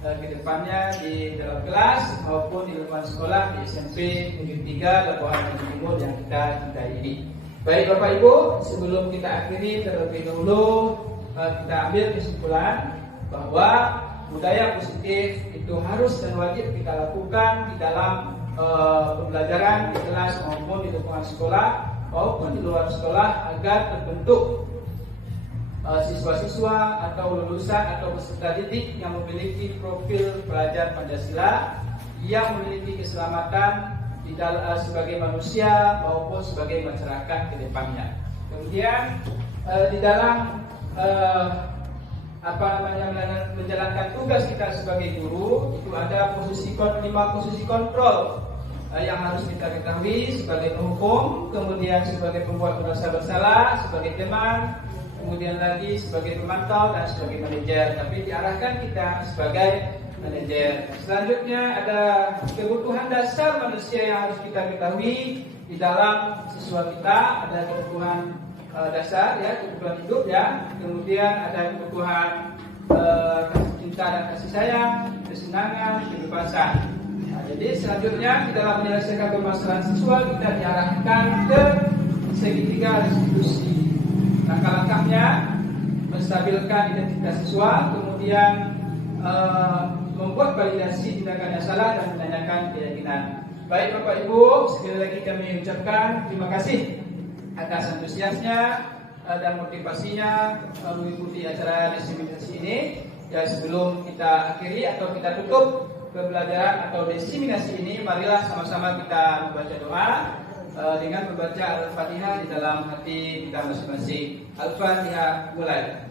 ke depannya di dalam kelas maupun di lingkungan sekolah di SMP Negeri 3 Labuhan Timur yang kita cintai ini. Baik Bapak Ibu, sebelum kita akhiri terlebih dahulu kita ambil kesimpulan bahwa budaya positif itu harus dan wajib kita lakukan di dalam pembelajaran di kelas maupun di lingkungan sekolah maupun di luar sekolah agar terbentuk siswa-siswa atau lulusan atau peserta didik yang memiliki profil pelajar Pancasila yang memiliki keselamatan di dalam sebagai manusia maupun sebagai masyarakat ke depannya. Kemudian di dalam menjalankan tugas kita sebagai guru, itu ada 5 posisi kontrol yang harus kita ketahui sebagai penghukum, kemudian sebagai pembuat merasa bersalah, sebagai teman, kemudian lagi sebagai pemantau dan sebagai manajer. Tapi diarahkan kita sebagai manajer. Selanjutnya ada kebutuhan dasar manusia yang harus kita ketahui di dalam siswa kita. Ada kebutuhan dasar, ya, kebutuhan hidup, ya. Kemudian ada kebutuhan kasih cinta dan kasih sayang, kesenangan, kebebasan. Nah, jadi selanjutnya di dalam menyelesaikan permasalahan siswa kita diarahkan ke segitiga restitusi. Langkah-langkahnya menstabilkan identitas siswa, kemudian membuat validasi tindakan yang salah dan menanyakan keyakinan. Baik Bapak Ibu, sekali lagi kami ucapkan terima kasih atas antusiasnya dan motivasinya mengikuti acara diseminasi ini. Ya, sebelum kita akhiri atau kita tutup pembelajaran atau diseminasi ini, marilah sama-sama kita membaca doa dengan membaca Al-Fatihah di dalam hati kita masing-masing. Al-Fatihah, mulai.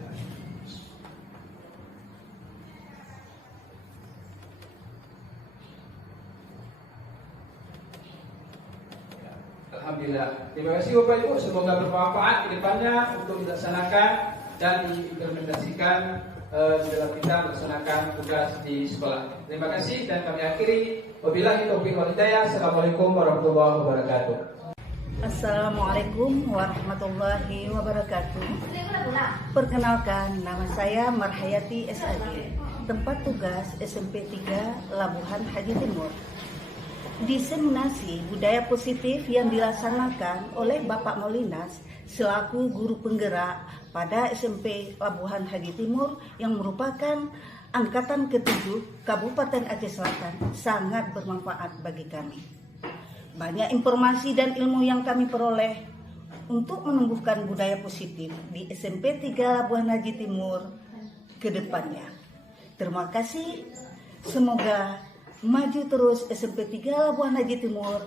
Alhamdulillah. Terima kasih Bapak Ibu, semoga bermanfaat ke depannya untuk dilaksanakan dan diimplementasikan di dalam kita melaksanakan tugas di sekolah. Terima kasih dan kami akhiri. Wabillahi taufiq wal hidayah. Assalamualaikum warahmatullahi wabarakatuh. Assalamualaikum warahmatullahi wabarakatuh. Perkenalkan, nama saya Marhayati SAG, tempat tugas SMP 3 Labuhan Haji Timur. Diseminasi budaya positif yang dilaksanakan oleh Bapak Molinas selaku guru penggerak pada SMP Labuhan Haji Timur yang merupakan angkatan ke-7 Kabupaten Aceh Selatan sangat bermanfaat bagi kami. Banyak informasi dan ilmu yang kami peroleh untuk menumbuhkan budaya positif di SMP 3 Labuhan Haji Timur ke depannya. Terima kasih. Semoga maju terus SMP 3 Labuhan Haji Timur